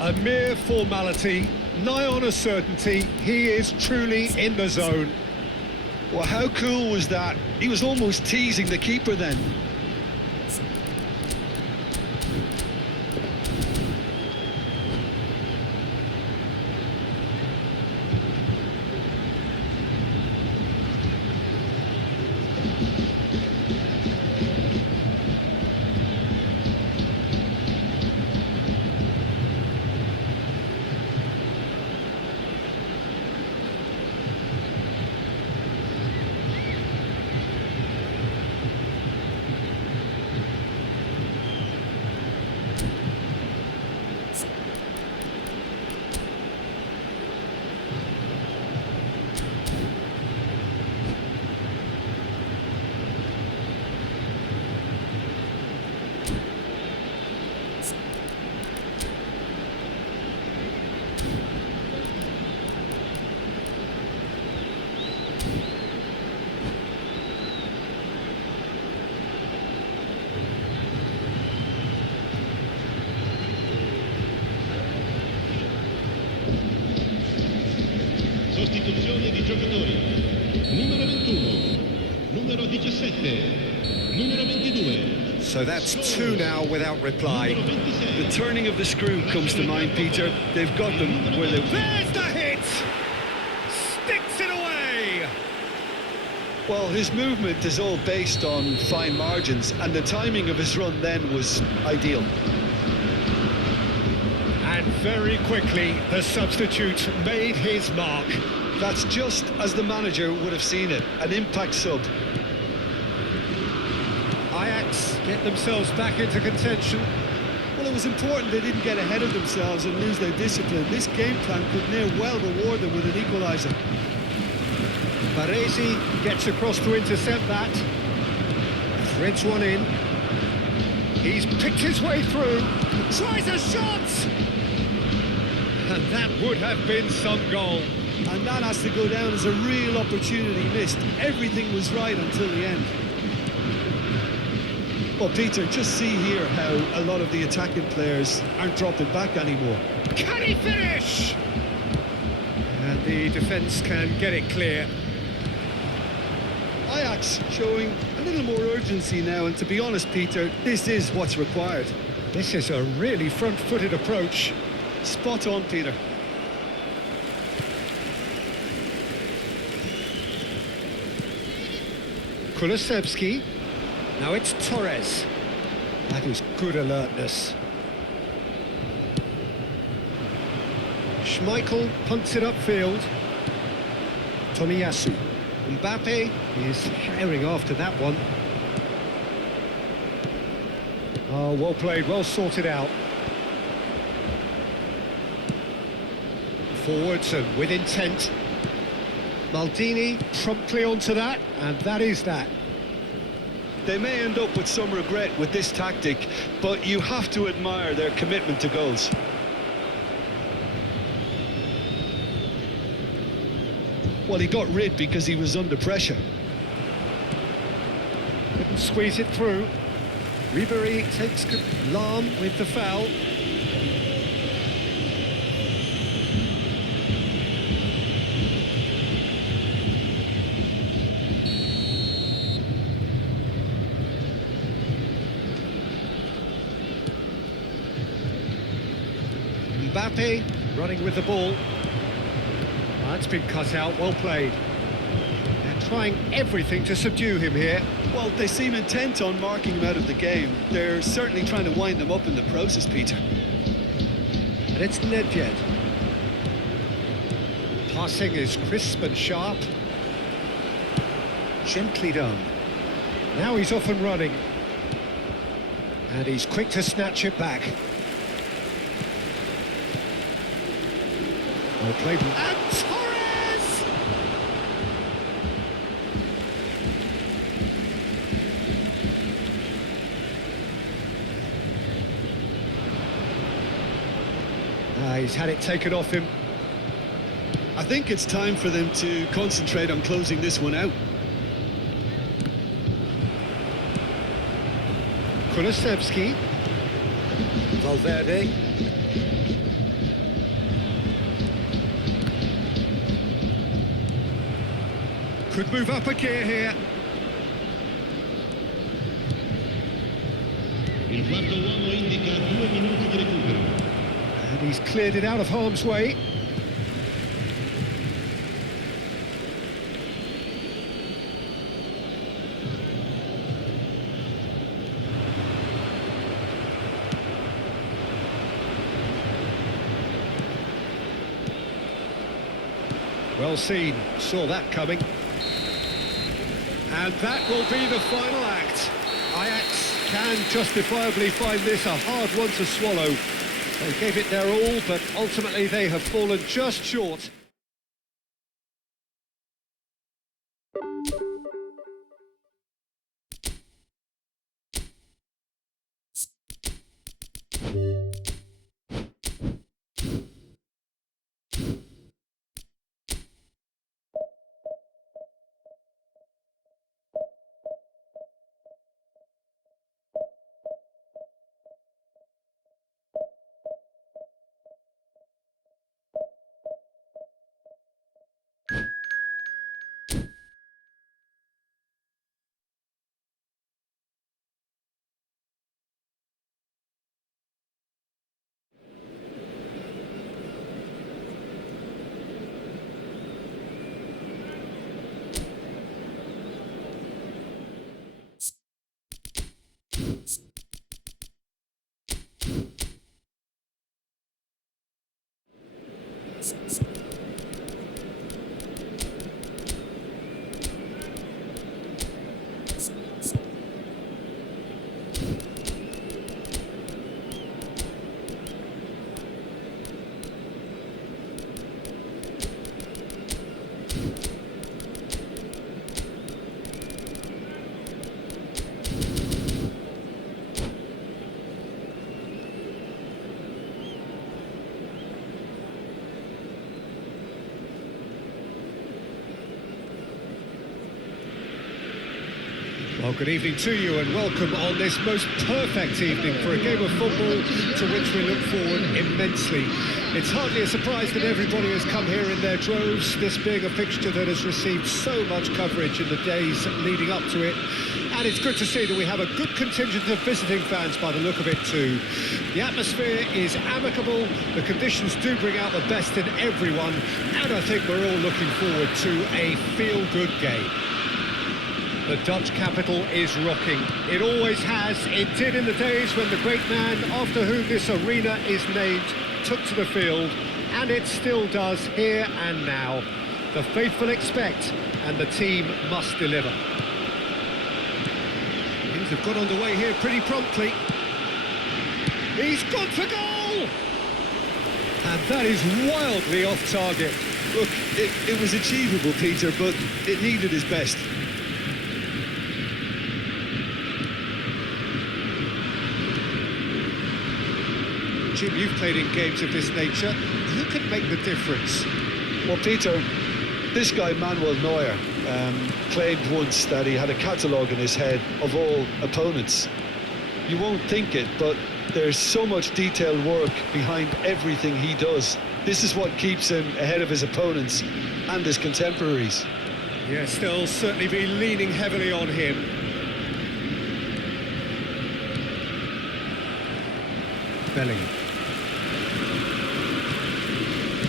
A mere formality, nigh on a certainty. He is truly in the zone. Well, how cool was that? He was almost teasing the keeper then. Sostituzione di giocatori. Numero 21, numero 17, numero 22. So that's two now without reply. Numero 26. The turning of the screw comes to mind, Peter. They've got them where they... There's the hit! Sticks it away! Well, his movement is all based on fine margins, and the timing of his run then was ideal. And very quickly, the substitute made his mark. That's just as the manager would have seen it, an impact sub. Ajax get themselves back into contention. Well, it was important they didn't get ahead of themselves and lose their discipline. This game plan could near well reward them with an equaliser. Baresi gets across to intercept that. Threads one in. He's picked his way through. Tries a shot! And that would have been some goal. And that has to go down as a real opportunity missed. Everything was right until the end. Well, Peter, just see here how a lot of the attacking players aren't dropping back anymore. Can he finish? And the defence can get it clear. Ajax showing a little more urgency now, and to be honest, Peter, this is what's required. This is a really front-footed approach. Spot on, Peter. Kulusevski. Now it's Torres. That is good alertness. Schmeichel punts it upfield. Tomiyasu. Mbappe is herring after that one. Oh, well played, well sorted out. Forwards and with intent. Maldini promptly onto that, and that is that. They may end up with some regret with this tactic, but you have to admire their commitment to goals. Well, he got rid because he was under pressure. Couldn't squeeze it through. Ribéry takes Lahm with the foul. Mbappe running with the ball. That's been cut out, well played. They're trying everything to subdue him here. Well, they seem intent on marking him out of the game. They're certainly trying to wind them up in the process, Peter. And it's Nedved. Passing is crisp and sharp. Gently done. Now he's off and running. And he's quick to snatch it back. Well played. And Torres! He's had it taken off him. I think it's time for them to concentrate on closing this one out. Kulusevski. Valverde. Could move up a gear here. Il quarto uomo indica 2 minuti di recupero. And he's cleared it out of harm's way. Well seen, saw that coming. And that will be the final act. Ajax can justifiably find this a hard one to swallow. They gave it their all, but ultimately they have fallen just short. Well, good evening to you and welcome on this most perfect evening for a game of football to which we look forward immensely. It's hardly a surprise that everybody has come here in their droves, this being a fixture that has received so much coverage in the days leading up to it. And it's good to see that we have a good contingent of visiting fans by the look of it too. The atmosphere is amicable, the conditions do bring out the best in everyone, and I think we're all looking forward to a feel-good game. The Dutch capital is rocking. It always has. It did in the days when the great man after whom this arena is named took to the field, and it still does here and now. The faithful expect, and the team must deliver. Things have got underway here pretty promptly. He's gone for goal! And that is wildly off target. Look, it was achievable, Peter, but it needed his best. Jim, you've played in games of this nature. Who can make the difference? Well, Peter, this guy, Manuel Neuer, claimed once that he had a catalogue in his head of all opponents. You won't think it, but there's so much detailed work behind everything he does. This is what keeps him ahead of his opponents and his contemporaries. Yes, they'll certainly be leaning heavily on him. Bellingham.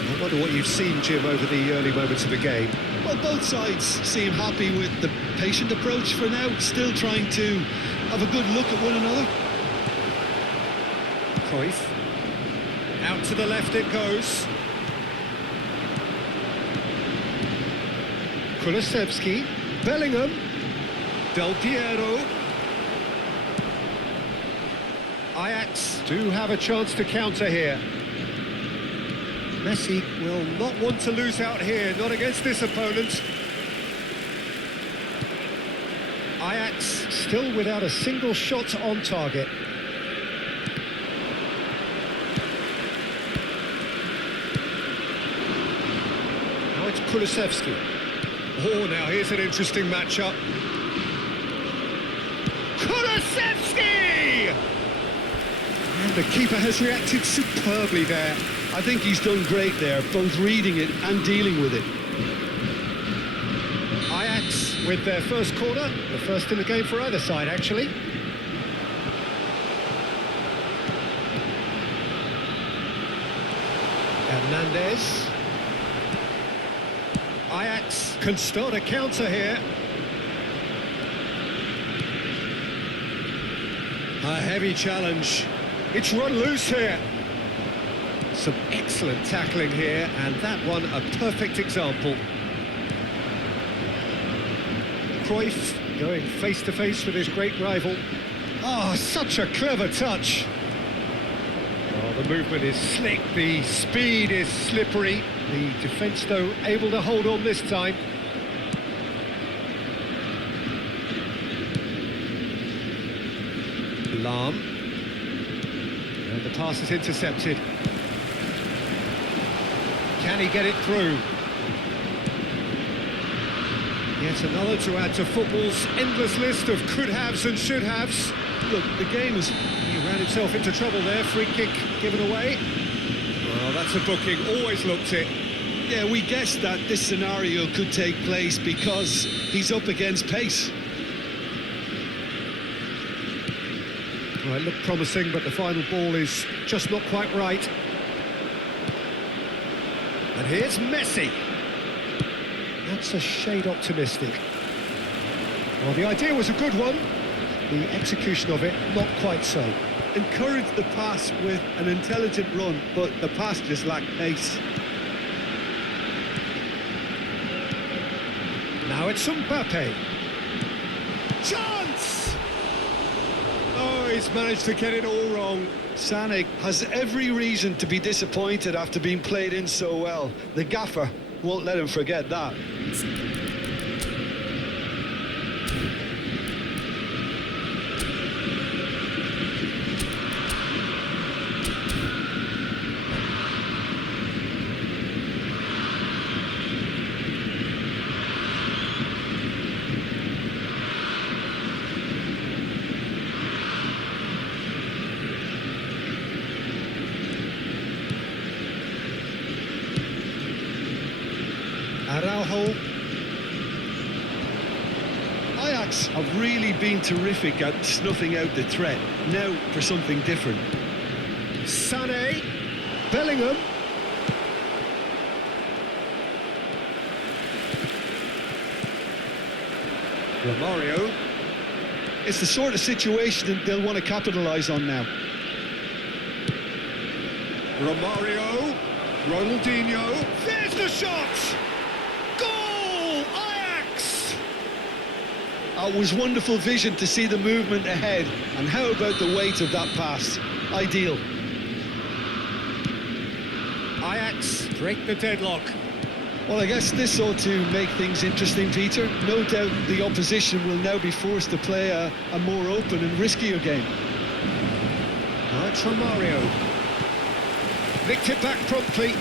I wonder what you've seen, Jim, over the early moments of the game. Well, both sides seem happy with the patient approach for now, still trying to have a good look at one another. Cruyff. Out to the left it goes. Kulusevski. Bellingham. Del Piero. Ajax do have a chance to counter here. Messi will not want to lose out here, not against this opponent. Ajax still without a single shot on target. Now it's Kulusevski. Oh, now here's an interesting matchup. Kulusevski! And the keeper has reacted superbly there. I think he's done great there, both reading it and dealing with it. Ajax with their first corner, the first in the game for either side, actually. Hernandez. Ajax can start a counter here. A heavy challenge. It's run loose here. Some excellent tackling here, and that one a perfect example. Cruyff going face-to-face with his great rival. Oh, such a clever touch. Oh, the movement is slick, the speed is slippery. The defence, though, able to hold on this time. Lahm. And the pass is intercepted. Can he get it through? Yet another to add to football's endless list of could-haves and should-haves. Look, the game is... He ran himself into trouble there, free kick given away. Well, that's a booking, always looked it. Yeah, we guessed that this scenario could take place because he's up against pace. Well, it looked promising, but the final ball is just not quite right. And here's Messi. That's a shade optimistic. Well, the idea was a good one. The execution of it, not quite so. Encouraged the pass with an intelligent run, but the pass just lacked pace. Now it's Mbappe. Chance! Oh, he's managed to get it all wrong. Sané has every reason to be disappointed after being played in so well. The gaffer won't let him forget that. now hole. Ajax have really been terrific at snuffing out the threat. Now for something different. Sané, Bellingham. Romario. It's the sort of situation that they'll want to capitalise on now. Romario, Ronaldinho, there's the shot! Goal! Ajax! It was wonderful vision to see the movement ahead, and how about the weight of that pass? Ideal. Ajax break the deadlock. Well, I guess this ought to make things interesting, Peter. No doubt the opposition will now be forced to play a more open and riskier game. Right, Romario. Nicked it back promptly.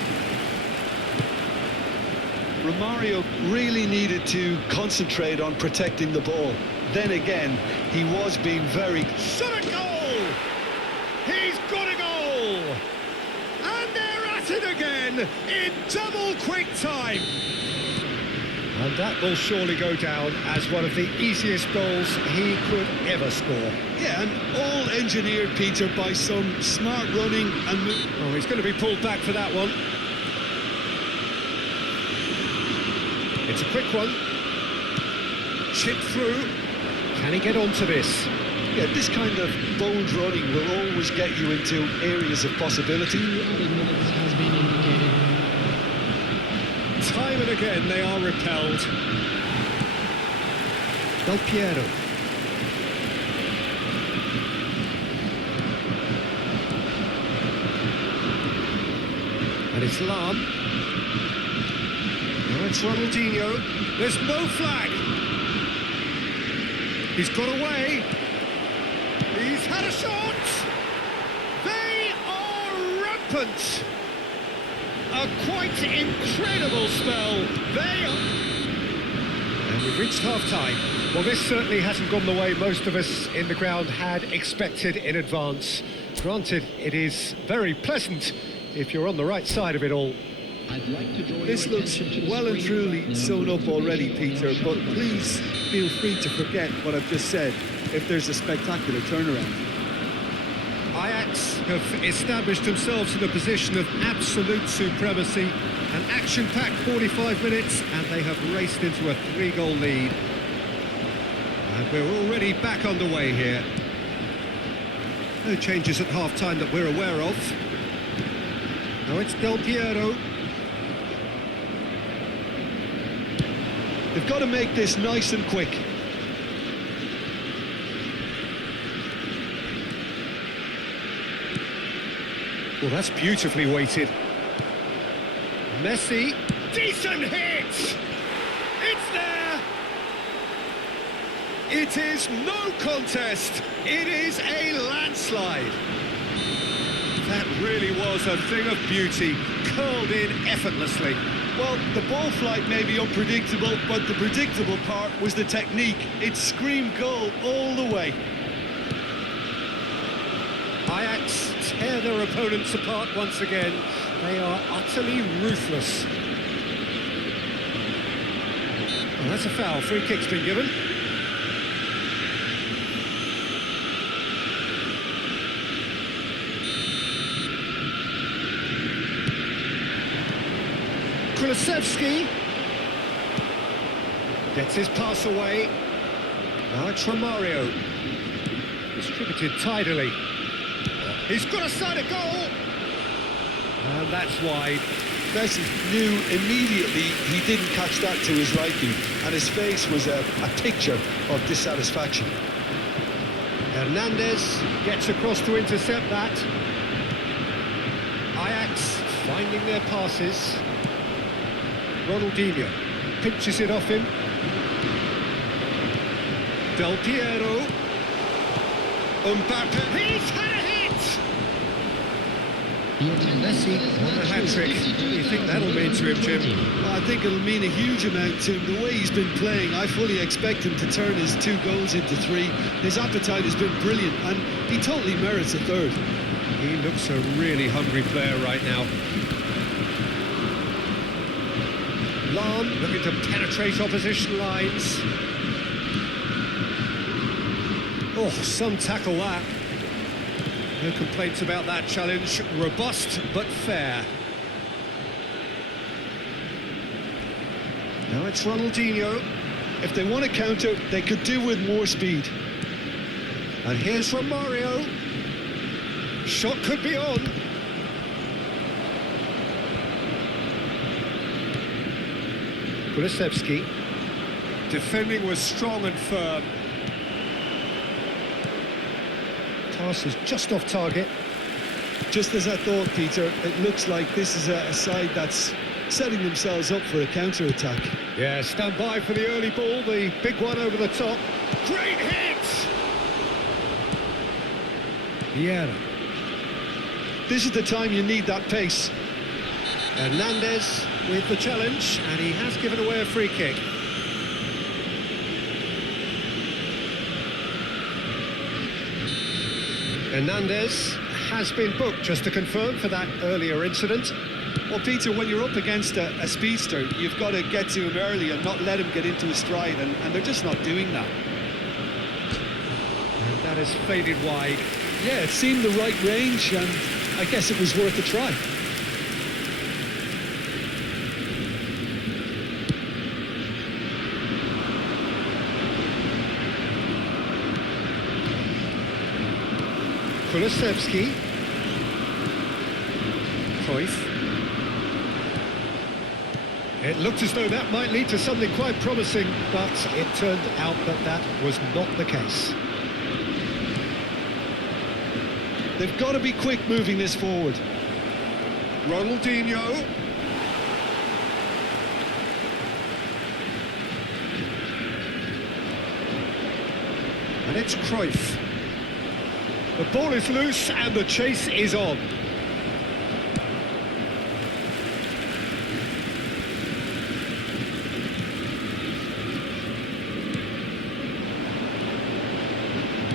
Romario really needed to concentrate on protecting the ball. Then again, he was being very... Shot a goal! He's got a goal! And they're at it again in double quick time. And that will surely go down as one of the easiest goals he could ever score. Yeah, and all engineered, Peter, by some smart running and... Oh, he's going to be pulled back for that one. It's a quick one. Chip through. Can he get onto this? Yeah, this kind of bold running will always get you into areas of possibility. 2 added minutes has been indicated. Time and again they are repelled. Del Piero. And it's Lam. Now it's Ronaldinho. There's no flag. He's got away. He's had a shot. They are rampant. A quite incredible spell. They are... And we've reached half-time. Well, this certainly hasn't gone the way most of us in the ground had expected in advance. Granted, it is very pleasant if you're on the right side of it all. I'd like to draw This your looks attention to the well and screen truly right now. sewn up already, Peter, but please feel free to forget what I've just said if there's a spectacular turnaround. Ajax have established themselves in a position of absolute supremacy. An action-packed 45 minutes, and they have raced into a 3-goal lead. And we're already back underway here. No changes at half-time that we're aware of. Now it's Del Piero. They've got to make this nice and quick. Well, that's beautifully weighted. Messi. Decent hit! It's there! It is no contest. It is a landslide. That really was a thing of beauty, curled in effortlessly. Well, the ball flight may be unpredictable, but the predictable part was the technique. It screamed goal all the way. Ajax tear their opponents apart once again. They are utterly ruthless. Well, that's a foul. Free kick's been given. Kulusevski gets his pass away. Now it's Romario. Distributed tidily. He's got a side of goal. And that's wide. Messi knew immediately he didn't catch that to his liking, and his face was a picture of dissatisfaction. Hernandez gets across to intercept that. Ajax finding their passes. Ronaldinho pinches it off him. Del Piero. Mbappe. He's had a hit! Messi on the hat-trick. What do you think that'll mean to him, Jim? Well, I think it'll mean a huge amount to him. The way he's been playing, I fully expect him to turn his 2 goals into 3. His appetite has been brilliant, and he totally merits a 3rd. He looks a really hungry player right now. Lam looking to penetrate opposition lines. Oh, some tackle that. No complaints about that challenge. Robust but fair. Now it's Ronaldinho. If they want to counter, they could do with more speed. And here's Romario. Shot could be on. Kulusevski. Defending was strong and firm. Pass is just off target. Just as I thought, Peter, it looks like this is a side that's setting themselves up for a counter-attack. Yeah, stand by for the early ball, the big one over the top. Great hit! Vieira. This is the time you need that pace. Hernandez with the challenge, and he has given away a free kick. Hernandez has been booked, just to confirm, for that earlier incident. Well, Peter, when you're up against a speedster, you've got to get to him early and not let him get into his stride, and they're just not doing that. And that has faded wide. Yeah, it seemed the right range, and I guess it was worth a try. Kulusevski. Cruyff. It looked as though that might lead to something quite promising, but it turned out that that was not the case. They've got to be quick moving this forward. Ronaldinho. And it's Cruyff. The ball is loose and the chase is on.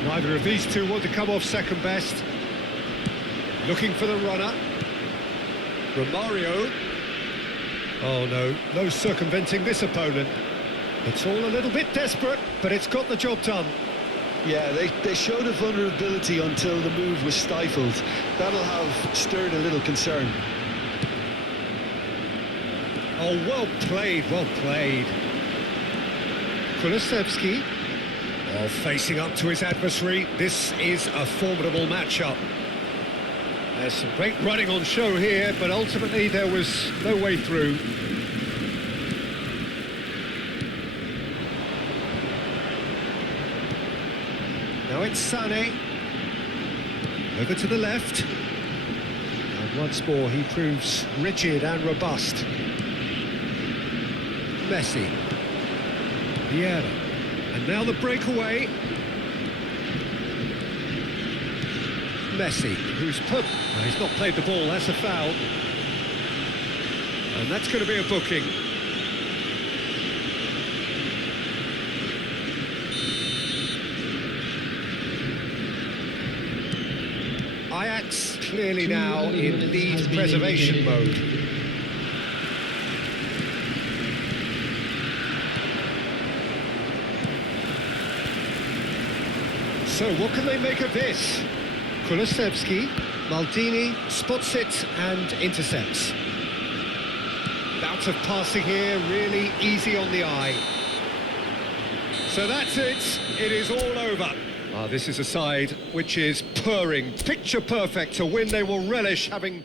Neither of these two want to come off second best. Looking for the runner. Romario. Oh no, no circumventing this opponent. It's all a little bit desperate, but it's got the job done. Yeah, they showed a vulnerability until the move was stifled. That'll have stirred a little concern. Oh, well played, well played. Kulusevski. Oh, facing up to his adversary. This is a formidable matchup. There's some great running on show here, but ultimately there was no way through. Now it's Sané. Over to the left. And once more he proves rigid and robust. Messi. Vieira. And now the breakaway. Messi, who's put... Well, he's not played the ball, that's a foul. And that's going to be a booking. Ajax clearly now in lead preservation mode. So what can they make of this? Kulusevski, Maldini spots it and intercepts. Bout of passing here, really easy on the eye. So that's it, it is all over. This is a side which is purring, picture perfect, a win they will relish having...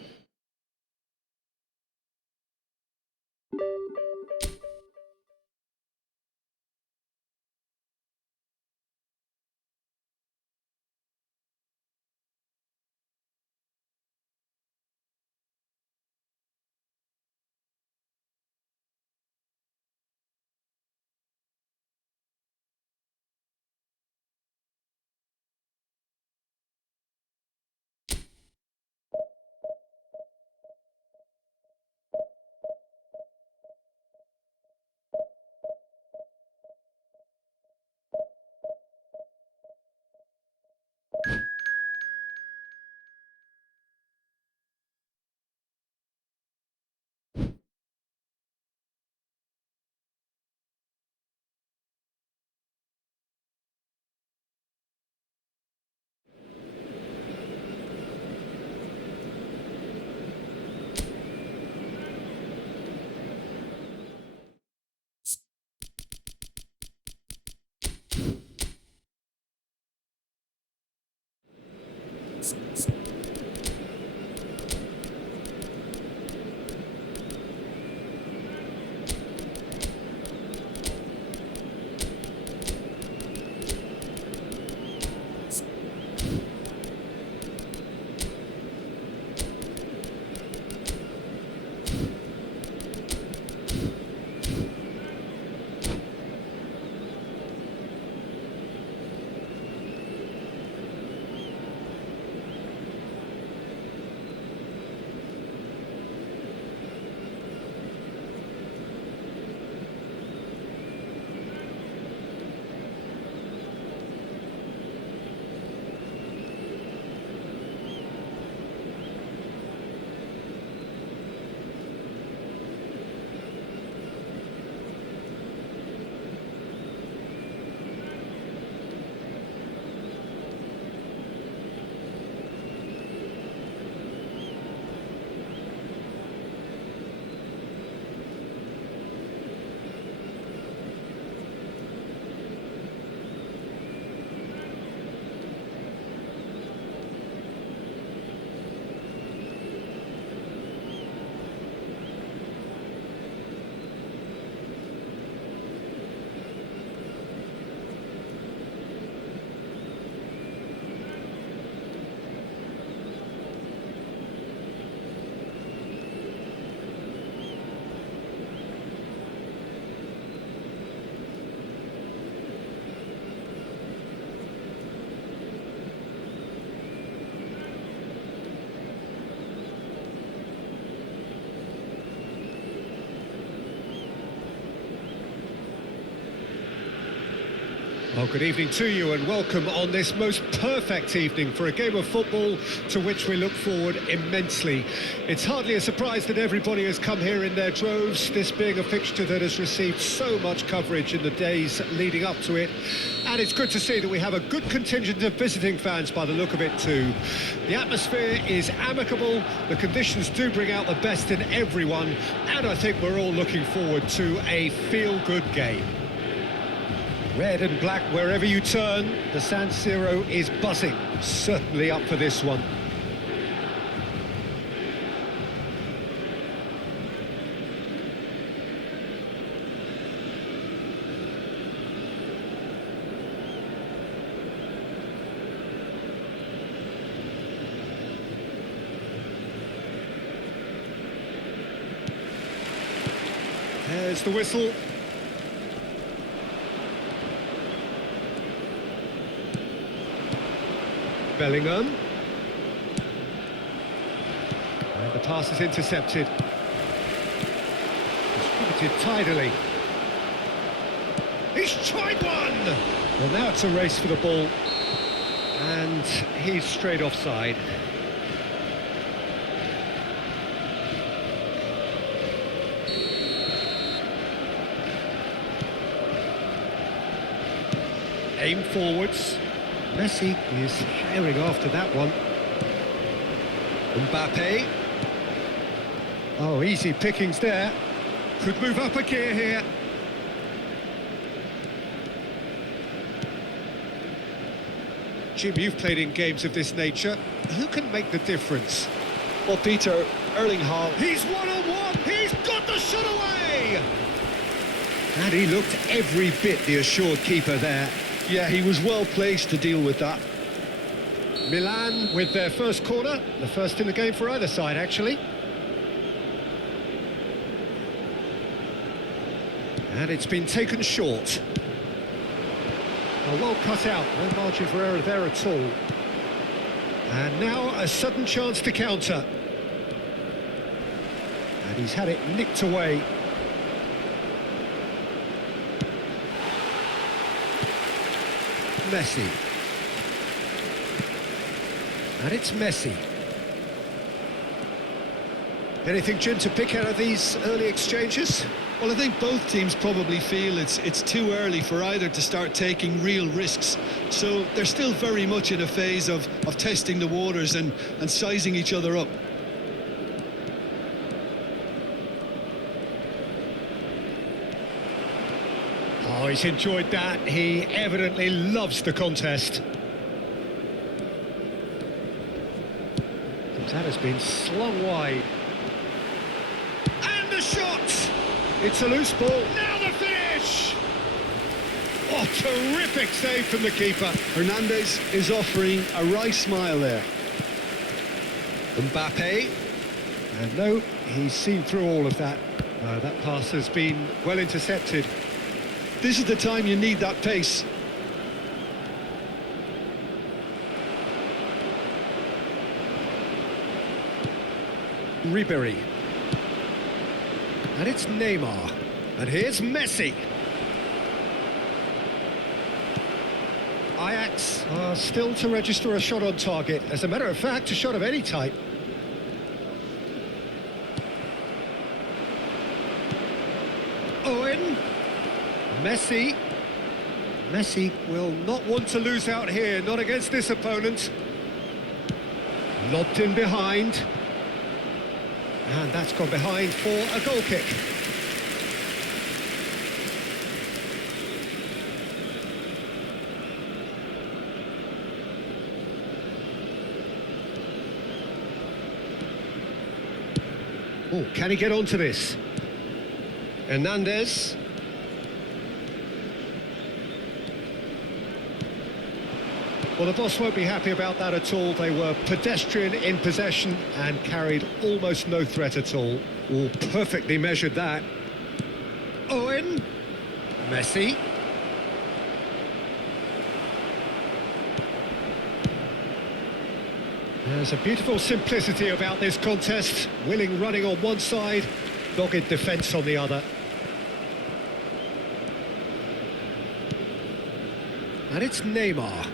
Well, good evening to you and welcome on this most perfect evening for a game of football to which we look forward immensely. It's hardly a surprise that everybody has come here in their droves, this being a fixture that has received so much coverage in the days leading up to it. And it's good to see that we have a good contingent of visiting fans by the look of it too. The atmosphere is amicable, the conditions do bring out the best in everyone, and I think we're all looking forward to a feel-good game. Red and black wherever you turn, the San Siro is buzzing, certainly up for this one. There's the whistle. Bellingham. And the pass is intercepted. Distributed tidily. He's tried one! Well, now it's a race for the ball. And he's straight offside. Aim forwards. Messi is herring after that one. Mbappe. Oh, easy pickings there. Could move up a gear here. Jim, you've played in games of this nature. Who can make the difference? Well, Peter, Erling Haaland. He's one-on-one. He's got the shot away. And he looked every bit the assured keeper there. Yeah, he was well placed to deal with that. Milan with their first corner, the first in the game for either side, actually. And it's been taken short. Well cut out, no margin for error there at all. And now a sudden chance to counter. And he's had it nicked away. Messi. And it's Messi. Anything, Jim, to pick out of these early exchanges? Well, I think both teams probably feel it's too early for either to start taking real risks. So they're still very much in a phase of testing the waters and sizing each other up. Oh, he's enjoyed that. He evidently loves the contest. That has been slung wide. And the shot! It's a loose ball. Now the finish! Oh, terrific save from the keeper. Hernandez is offering a wry smile there. Mbappe. And no, he's seen through all of that. That pass has been well intercepted. This is the time you need that pace. Ribery. And it's Neymar. And here's Messi. Ajax are still to register a shot on target. As a matter of fact, a shot of any type. Owen. Messi. Messi will not want to lose out here, not against this opponent. Lobbed in behind. And that's gone behind for a goal kick. Oh, can he get onto this? Hernandez. Well, the boss won't be happy about that at all. They were pedestrian in possession and carried almost no threat at all. Oh, perfectly measured that. Owen. Messi. There's a beautiful simplicity about this contest. Willing running on one side, dogged defence on the other. And it's Neymar.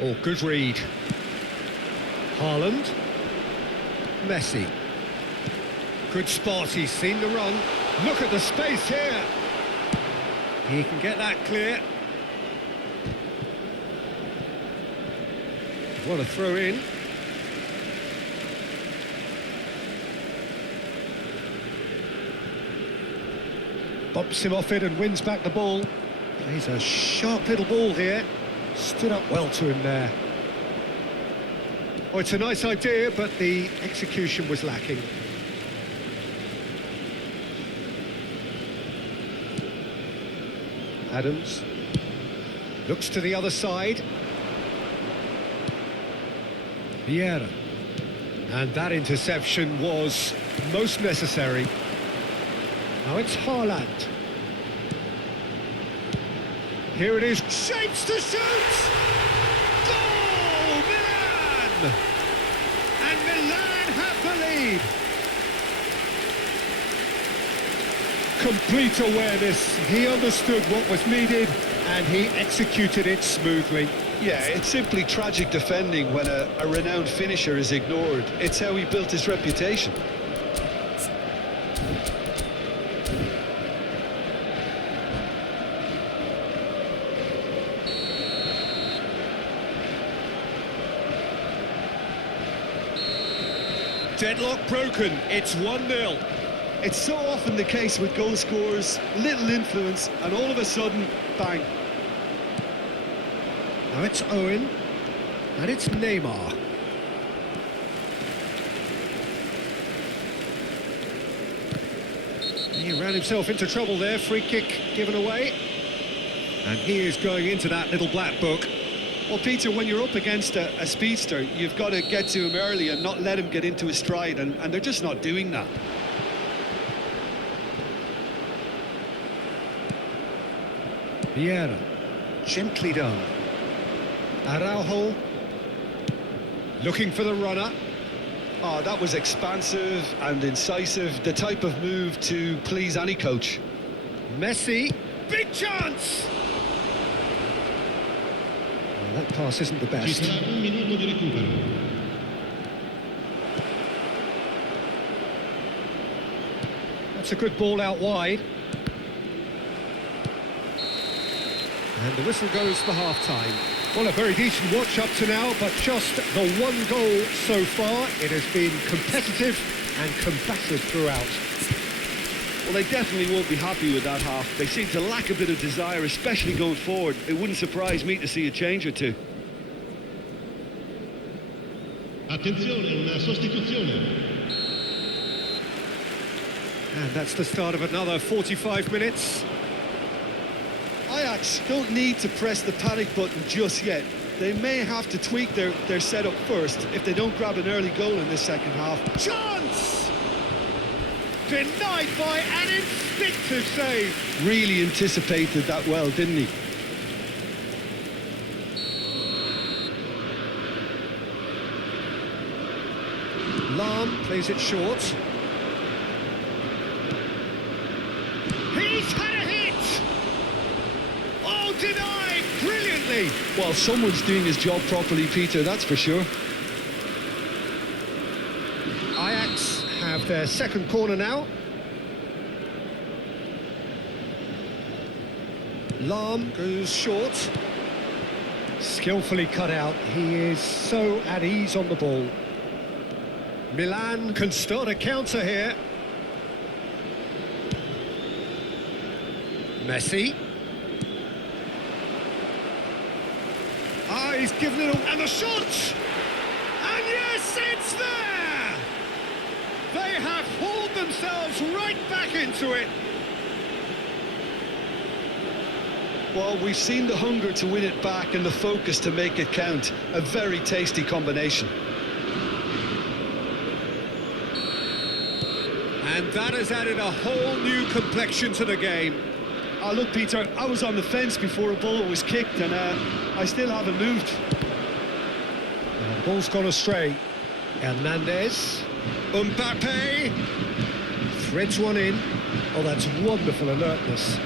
Oh, good read. Haaland. Messi. Good spot, he's seen the run. Look at the space here. He can get that clear. What a throw in. Bumps him off it and wins back the ball. He's a sharp little ball here. Stood up well to him there. Oh, it's a nice idea, but the execution was lacking. Adams looks to the other side. Vieira. And that interception was most necessary. Now it's Haaland. Here it is, shapes to shoot! Goal! Milan! And Milan have the lead. Complete awareness, he understood what was needed and he executed it smoothly. Yeah, it's simply tragic defending when a renowned finisher is ignored. It's how he built his reputation. Deadlock broken, it's 1-0. It's so often the case with goal scorers, little influence, and all of a sudden, bang. Now it's Owen, and it's Neymar. He ran himself into trouble there, free kick given away. And he is going into that little black book. Well, Peter, when you're up against a speedster, you've got to get to him early and not let him get into his stride, and they're just not doing that. Vieira, gently done. Araujo, looking for the runner. Oh, that was expansive and incisive, the type of move to please any coach. Messi, big chance! Well, that pass isn't the Ci best. sarà un minuto di recupero. That's a good ball out wide. And the whistle goes for half-time. Well, a very decent watch up to now, but just the one goal so far. It has been competitive and combative throughout. Well, they definitely won't be happy with that half. They seem to lack a bit of desire, especially going forward. It wouldn't surprise me to see a change or two. Attenzione, una sostituzione. And that's the start of another 45 minutes. Ajax don't need to press the panic button just yet. They may have to tweak their setup first if they don't grab an early goal in this second half. Chance! Denied by an instinctive save. Really anticipated that well, didn't he? Lahm plays it short. He's had a hit! Oh, denied brilliantly! Well, someone's doing his job properly, Peter, that's for sure. Ajax have their second corner now. Lahm goes short. Skillfully cut out. He is so at ease on the ball. Milan can start a counter here. Messi. Ah, he's given it all. And the shot! And yes, it's there! They have hauled themselves right back into it. Well, we've seen the hunger to win it back and the focus to make it count. A very tasty combination. And that has added a whole new complexion to the game. Oh, look, Peter, I was on the fence before a ball was kicked, and I still haven't moved. The ball's gone astray. Hernandez. Mbappe. Threads one in. Oh, that's wonderful alertness.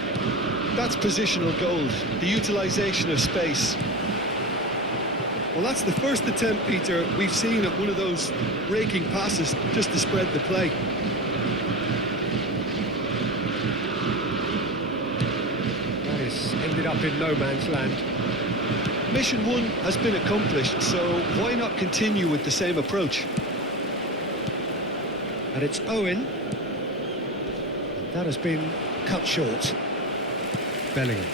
That's positional gold, the utilisation of space. Well, that's the first attempt, Peter, we've seen at one of those raking passes just to spread the play. That has ended up in no man's land. Mission one has been accomplished, so why not continue with the same approach? And it's Owen. That has been cut short. Bellingham.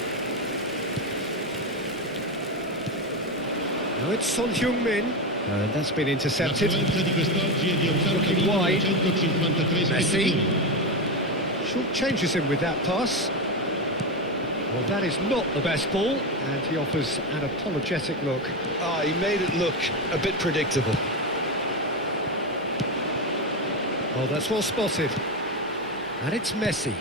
Now it's Son Heung-min. And that's been intercepted. L'affluenza di quest'oggi è di 80.953 Messi. spettatori. Short changes him with that pass. Well, that is not the best ball, and he offers an apologetic look. Ah, he made it look a bit predictable. Oh, that's well spotted. And it's Messi.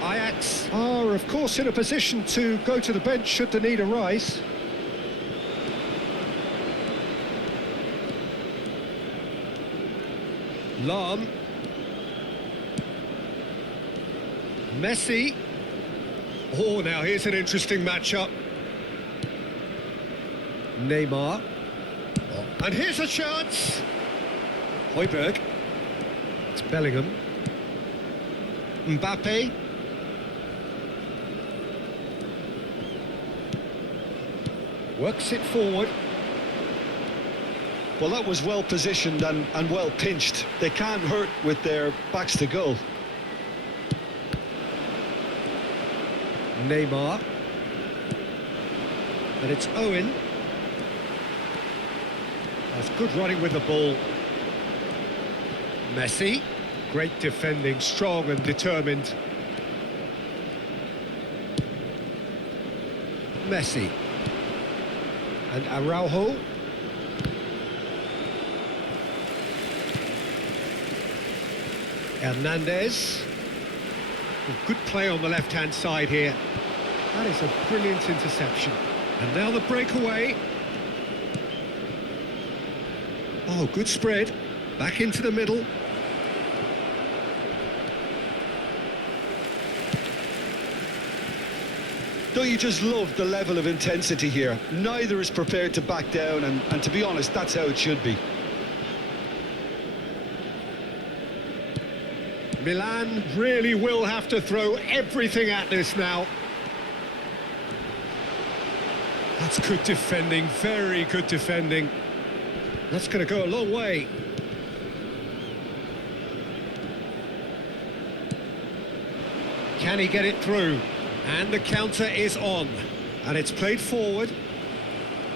Ajax are, of course, in a position to go to the bench should the need arise. Lahm. Messi. Oh, now here's an interesting matchup. Neymar. Oh, and here's a chance. Højbjerg. It's Bellingham. Mbappe. Works it forward. Well, that was well positioned and well pinched. They can't hurt with their backs to goal. Neymar. And it's Owen. That's good running with the ball. Messi. Great defending, strong and determined. Messi. And Araujo. Hernandez. Good play on the left-hand side here. That is a brilliant interception. And now the breakaway. Oh, good spread. Back into the middle. Don't you just love the level of intensity here? Neither is prepared to back down, and to be honest, that's how it should be. Milan really will have to throw everything at this now. That's good defending, very good defending. That's going to go a long way. Can he get it through? And the counter is on. And it's played forward.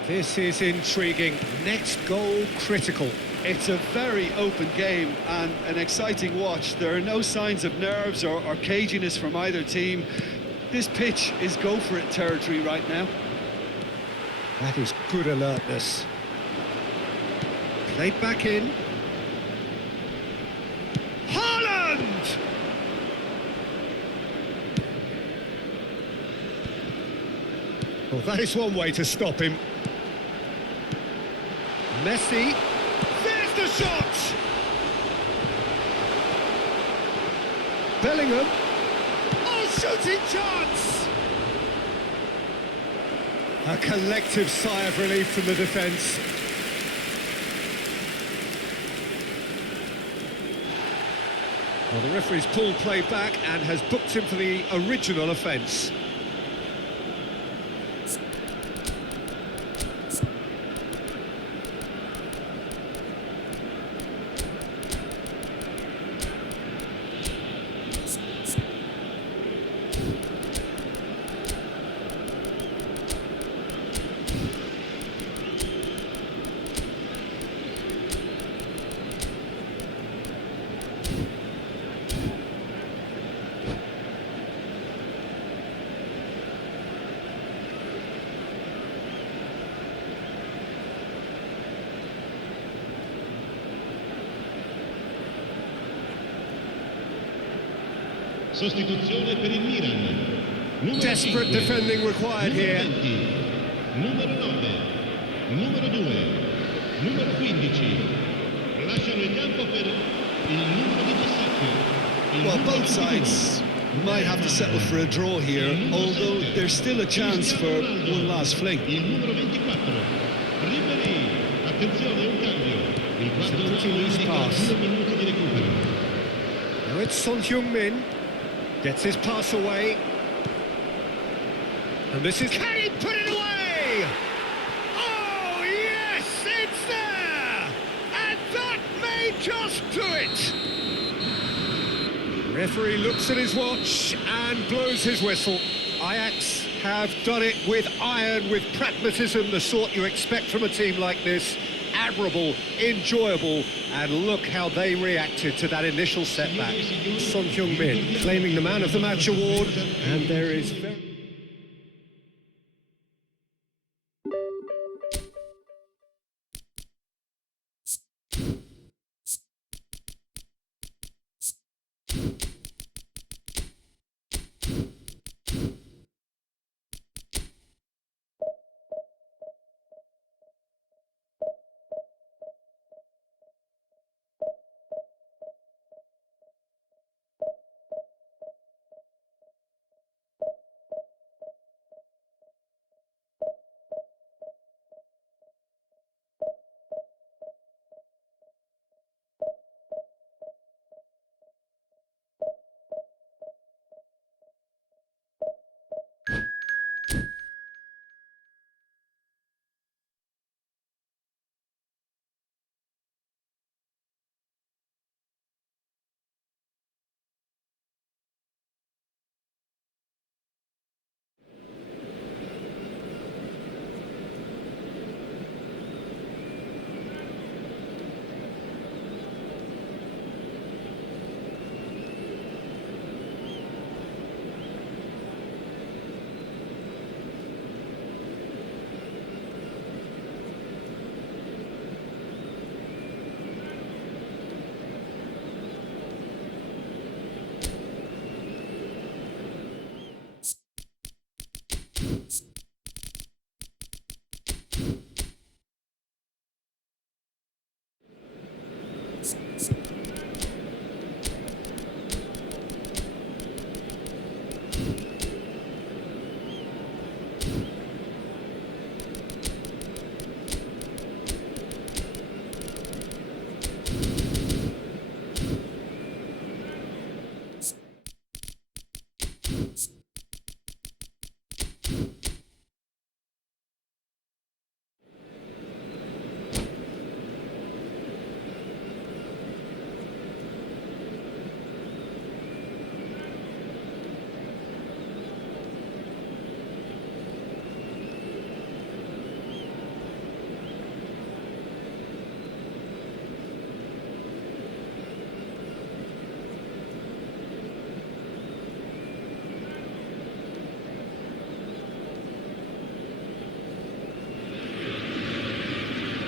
This is intriguing. Next goal critical. It's a very open game and an exciting watch. There are no signs of nerves or caginess from either team. This pitch is go-for-it territory right now. That is good alertness. Played back in. Haaland! Well, that is one way to stop him. Messi. There's the shot! Bellingham. Oh, shooting chance! A collective sigh of relief from the defence. Well, the referee's pulled play back and has booked him for the original offence. Sostituzione per il Milan. Numero Desperate 5, defending required numero here. 20, numero 9, numero 2, numero 15. Lasciano il campo per il numero 17. Well, both sides Might have to settle for a draw here, although there's still a chance for one last fling. Il numero 24, Ribery. Attenzione, un cambio. Il It's a quadro pretty rosso loose indica pass. 2 minuti di recupero. Now it's Son Heung-min. Gets his pass away. And this is... Can he put it away? Oh, yes, it's there! And that may just do it! Referee looks at his watch and blows his whistle. Ajax have done it with iron, with pragmatism, the sort you expect from a team like this. Admirable, enjoyable, and look how they reacted to that initial setback. Son Heung-min claiming the Man of the Match award, and there is very...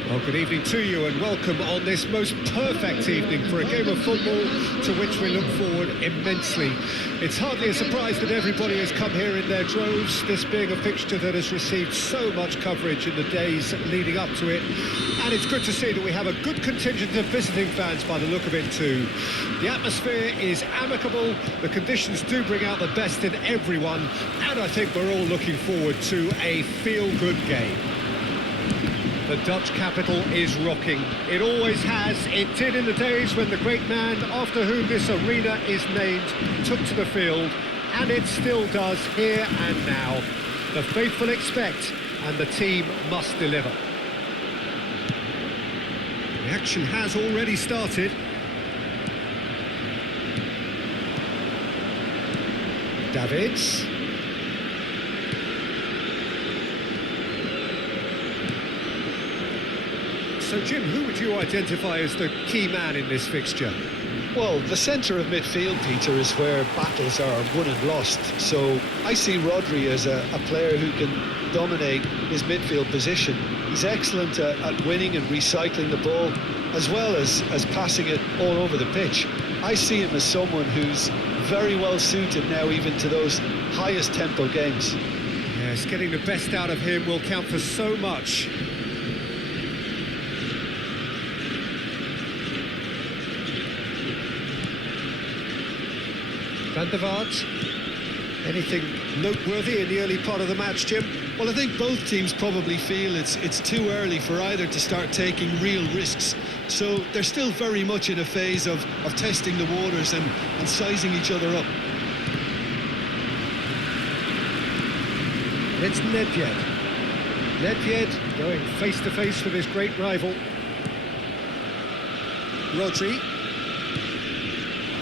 Well, good evening to you and welcome on this most perfect evening for a game of football to which we look forward immensely. It's hardly a surprise that everybody has come here in their droves, this being a fixture that has received so much coverage in the days leading up to it. And it's good to see that we have a good contingent of visiting fans by the look of it too. The atmosphere is amicable, the conditions do bring out the best in everyone, and I think we're all looking forward to a feel-good game. The Dutch capital is rocking. It always has. It did in the days when the great man after whom this arena is named took to the field, and it still does here and now. The faithful expect, and the team must deliver. The action has already started. Davids. So, Jim, who would you identify as the key man in this fixture? Well, the centre of midfield, Peter, is where battles are won and lost. So I see Rodri as a player who can dominate his midfield position. He's excellent at winning and recycling the ball, as well as passing it all over the pitch. I see him as someone who's very well suited now even to those highest tempo games. Yes, getting the best out of him will count for so much. Van Van der Vaart. Anything noteworthy in the early part of the match, Jim? Well, I think both teams probably feel it's too early for either to start taking real risks. So they're still very much in a phase of testing the waters and sizing each other up. It's Nedved. Nedved going face-to-face with his great rival. Rodri.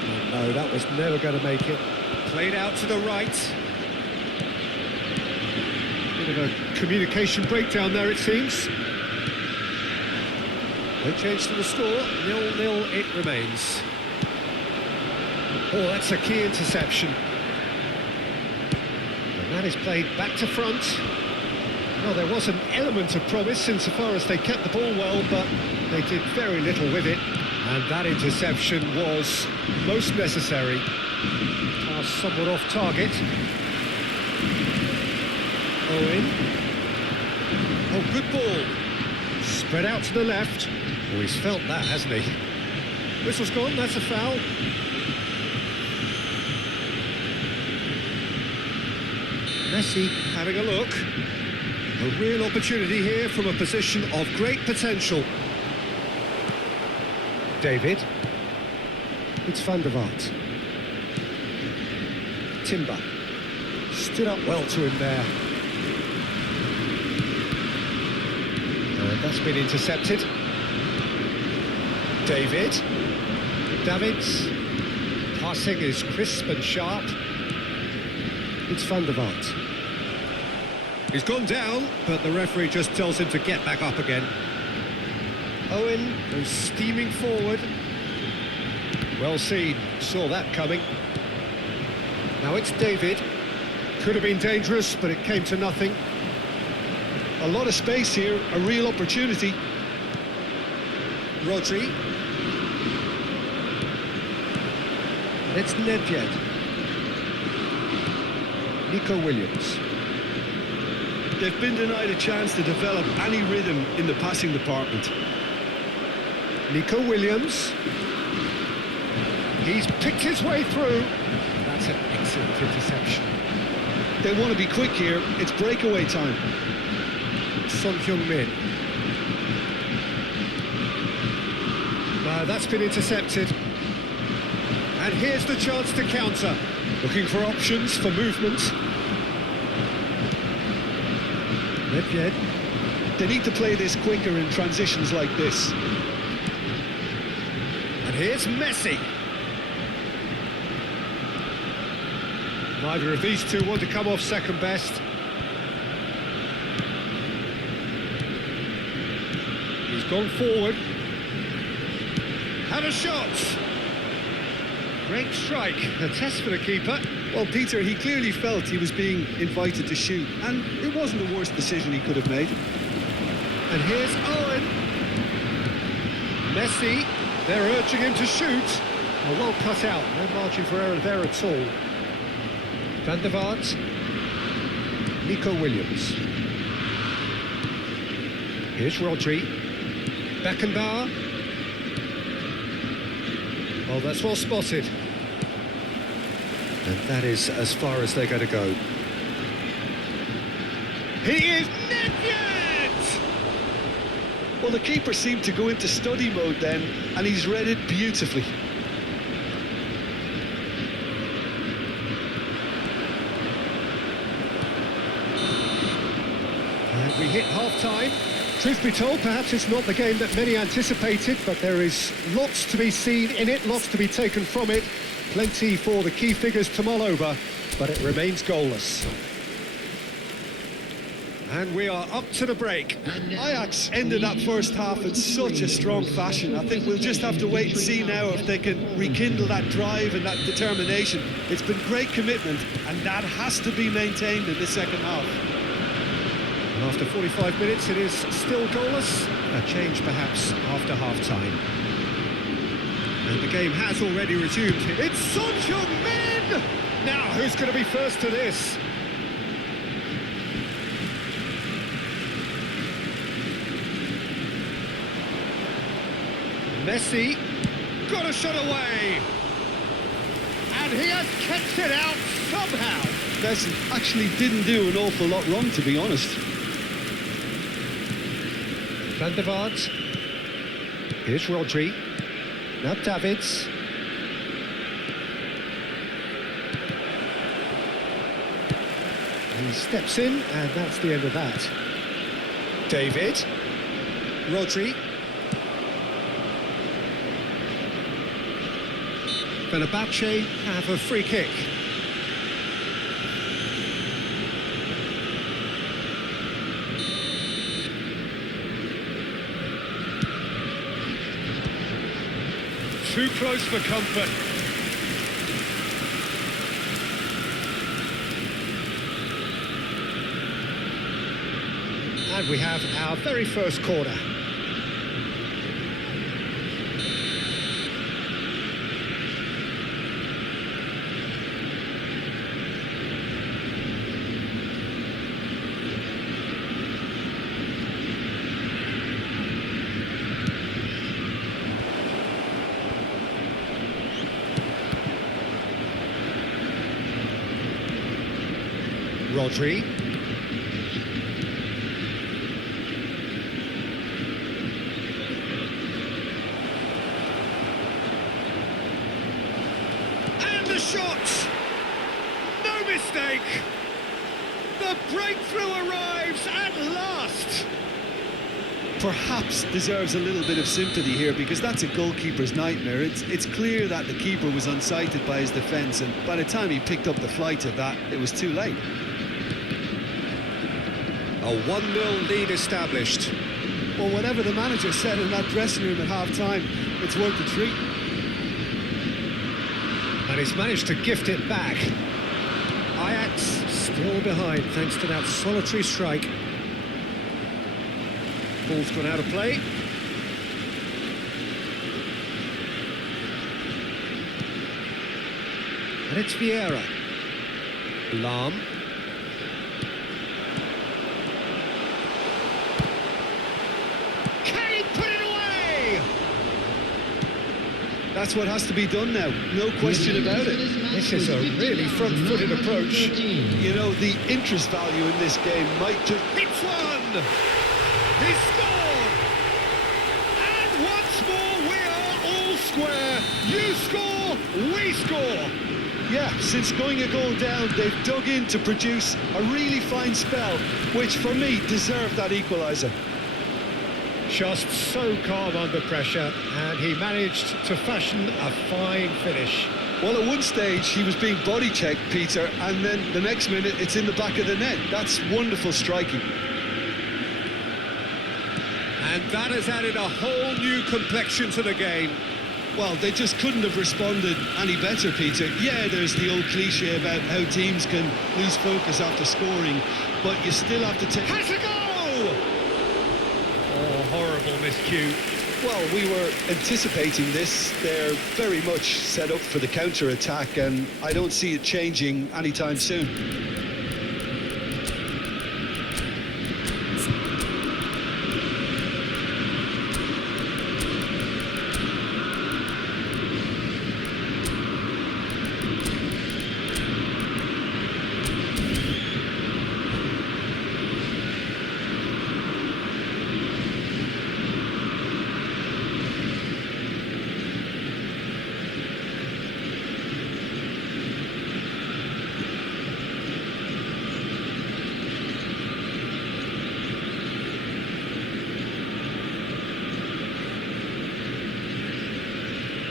Oh no, that was never going to make it. Played out to the right. Bit of a communication breakdown there, it seems. No change to the score. 0-0 it remains. Oh, that's a key interception. And that is played back to front. Well, there was an element of promise insofar as they kept the ball well, but they did very little with it. And that interception was most necessary. Pass somewhat off target. Owen. Oh, good ball. Spread out to the left. Oh, he's felt that, hasn't he? Whistle's gone, that's a foul. Messi having a look. A real opportunity here from a position of great potential. David. It's Van der Vaart. Timber. Stood up well to him there. And that's been intercepted. Davids. Passing is crisp and sharp. It's Van der Vaart. He's gone down, but the referee just tells him to get back up again. Owen goes steaming forward. Well seen, saw that coming. Now it's David. Could have been dangerous, but it came to nothing. A lot of space here, a real opportunity. Rodri. And it's Nedved. Nico Williams. They've been denied a chance to develop any rhythm in the passing department. Nico Williams. He's picked his way through. That's an excellent interception. They want to be quick here. It's breakaway time. Son Heung-min. That's been intercepted. And here's the chance to counter. Looking for options for movement. Nedved. They need to play this quicker in transitions like this. And here's Messi. Neither of these two want to come off second best. He's gone forward. Have a shot. Great strike. A test for the keeper. Well, Peter, he clearly felt he was being invited to shoot, and it wasn't the worst decision he could have made. And here's Owen. Messi. They're urging him to shoot. Well cut out. No margin for error there at all. Van der Vaart. Nico Williams. Here's Rodri. Beckenbauer. Oh, that's well spotted. And that is as far as they're going to go. He is Nedved! Well, the keeper seemed to go into study mode then, and he's read it beautifully. And we hit half-time. Truth be told, perhaps it's not the game that many anticipated, but there is lots to be seen in it, lots to be taken from it. Plenty for the key figures to mull over, but it remains goalless. And we are up to the break. Ajax ended that first half in such a strong fashion. I think we'll just have to wait and see now if they can rekindle that drive and that determination. It's been great commitment, and that has to be maintained in the second half. And after 45 minutes, it is still goalless. A change perhaps after half-time. And the game has already resumed. It's Son Heung-min! Now, who's going to be first to this? Messi got a shot away. and he has kept it out somehow. Besson actually didn't do an awful lot wrong, to be honest. Van der Vaart. Here's Rodri. Now Davids. He steps in, and that's the end of that. David. Rodri. Fenerbahce have a free kick. Too close for comfort. And we have our very first corner. Rodri. And the shot! No mistake! The breakthrough arrives at last! Perhaps deserves a little bit of sympathy here, because that's a goalkeeper's nightmare. It's clear that the keeper was unsighted by his defence, and by the time he picked up the flight of that, it was too late. A 1-0 lead established. Well, whatever the manager said in that dressing room at half-time, it's worth the treat. And he's managed to gift it back. Ajax still behind thanks to that solitary strike. Ball's gone out of play. And it's Vieira. Lahm. Can he put it away? That's what has to be done now, no question about it. This is a really front-footed approach. You know, the interest value in this game might just... It's one! He scored! And once more we are all square. You score, we score. Yeah, since going a goal down, they've dug in to produce a really fine spell, which for me deserved that equaliser. Just so calm under pressure, and he managed to fashion a fine finish. Well, at one stage he was being body-checked, Peter, and then the next minute it's in the back of the net. That's wonderful striking. And that has added a whole new complexion to the game. Well, they just couldn't have responded any better, Peter. Yeah, there's the old cliche about how teams can lose focus after scoring, but you still have to take... Has a go! Oh, horrible miscue. Well, we were anticipating this. They're very much set up for the counter-attack, and I don't see it changing anytime soon.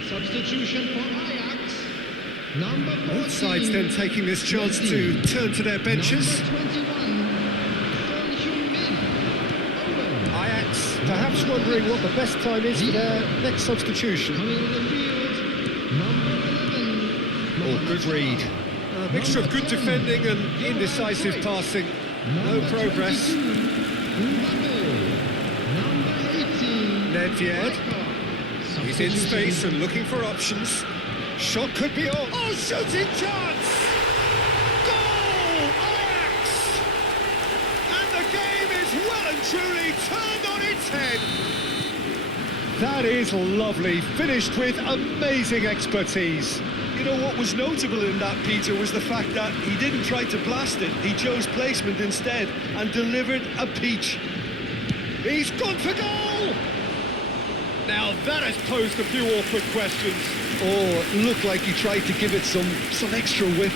Substitution for Ajax. Number 14. Both sides then taking this chance to turn to their benches. Number 21. Ajax perhaps wondering what the best time is for their next substitution. Coming on the field. Number 11. Oh, good read. A mixture of good defending and indecisive passing. No progress. Nedved. He's in space and looking for options. Shot could be on. Oh, shooting chance! Goal! Ajax! And the game is well and truly turned on its head. That is lovely, finished with amazing expertise. You know, what was notable in that, Peter, was the fact that he didn't try to blast it. He chose placement instead and delivered a peach. He's gone for goal! Now that has posed a few awkward questions. Oh, it looked like he tried to give it some extra whip.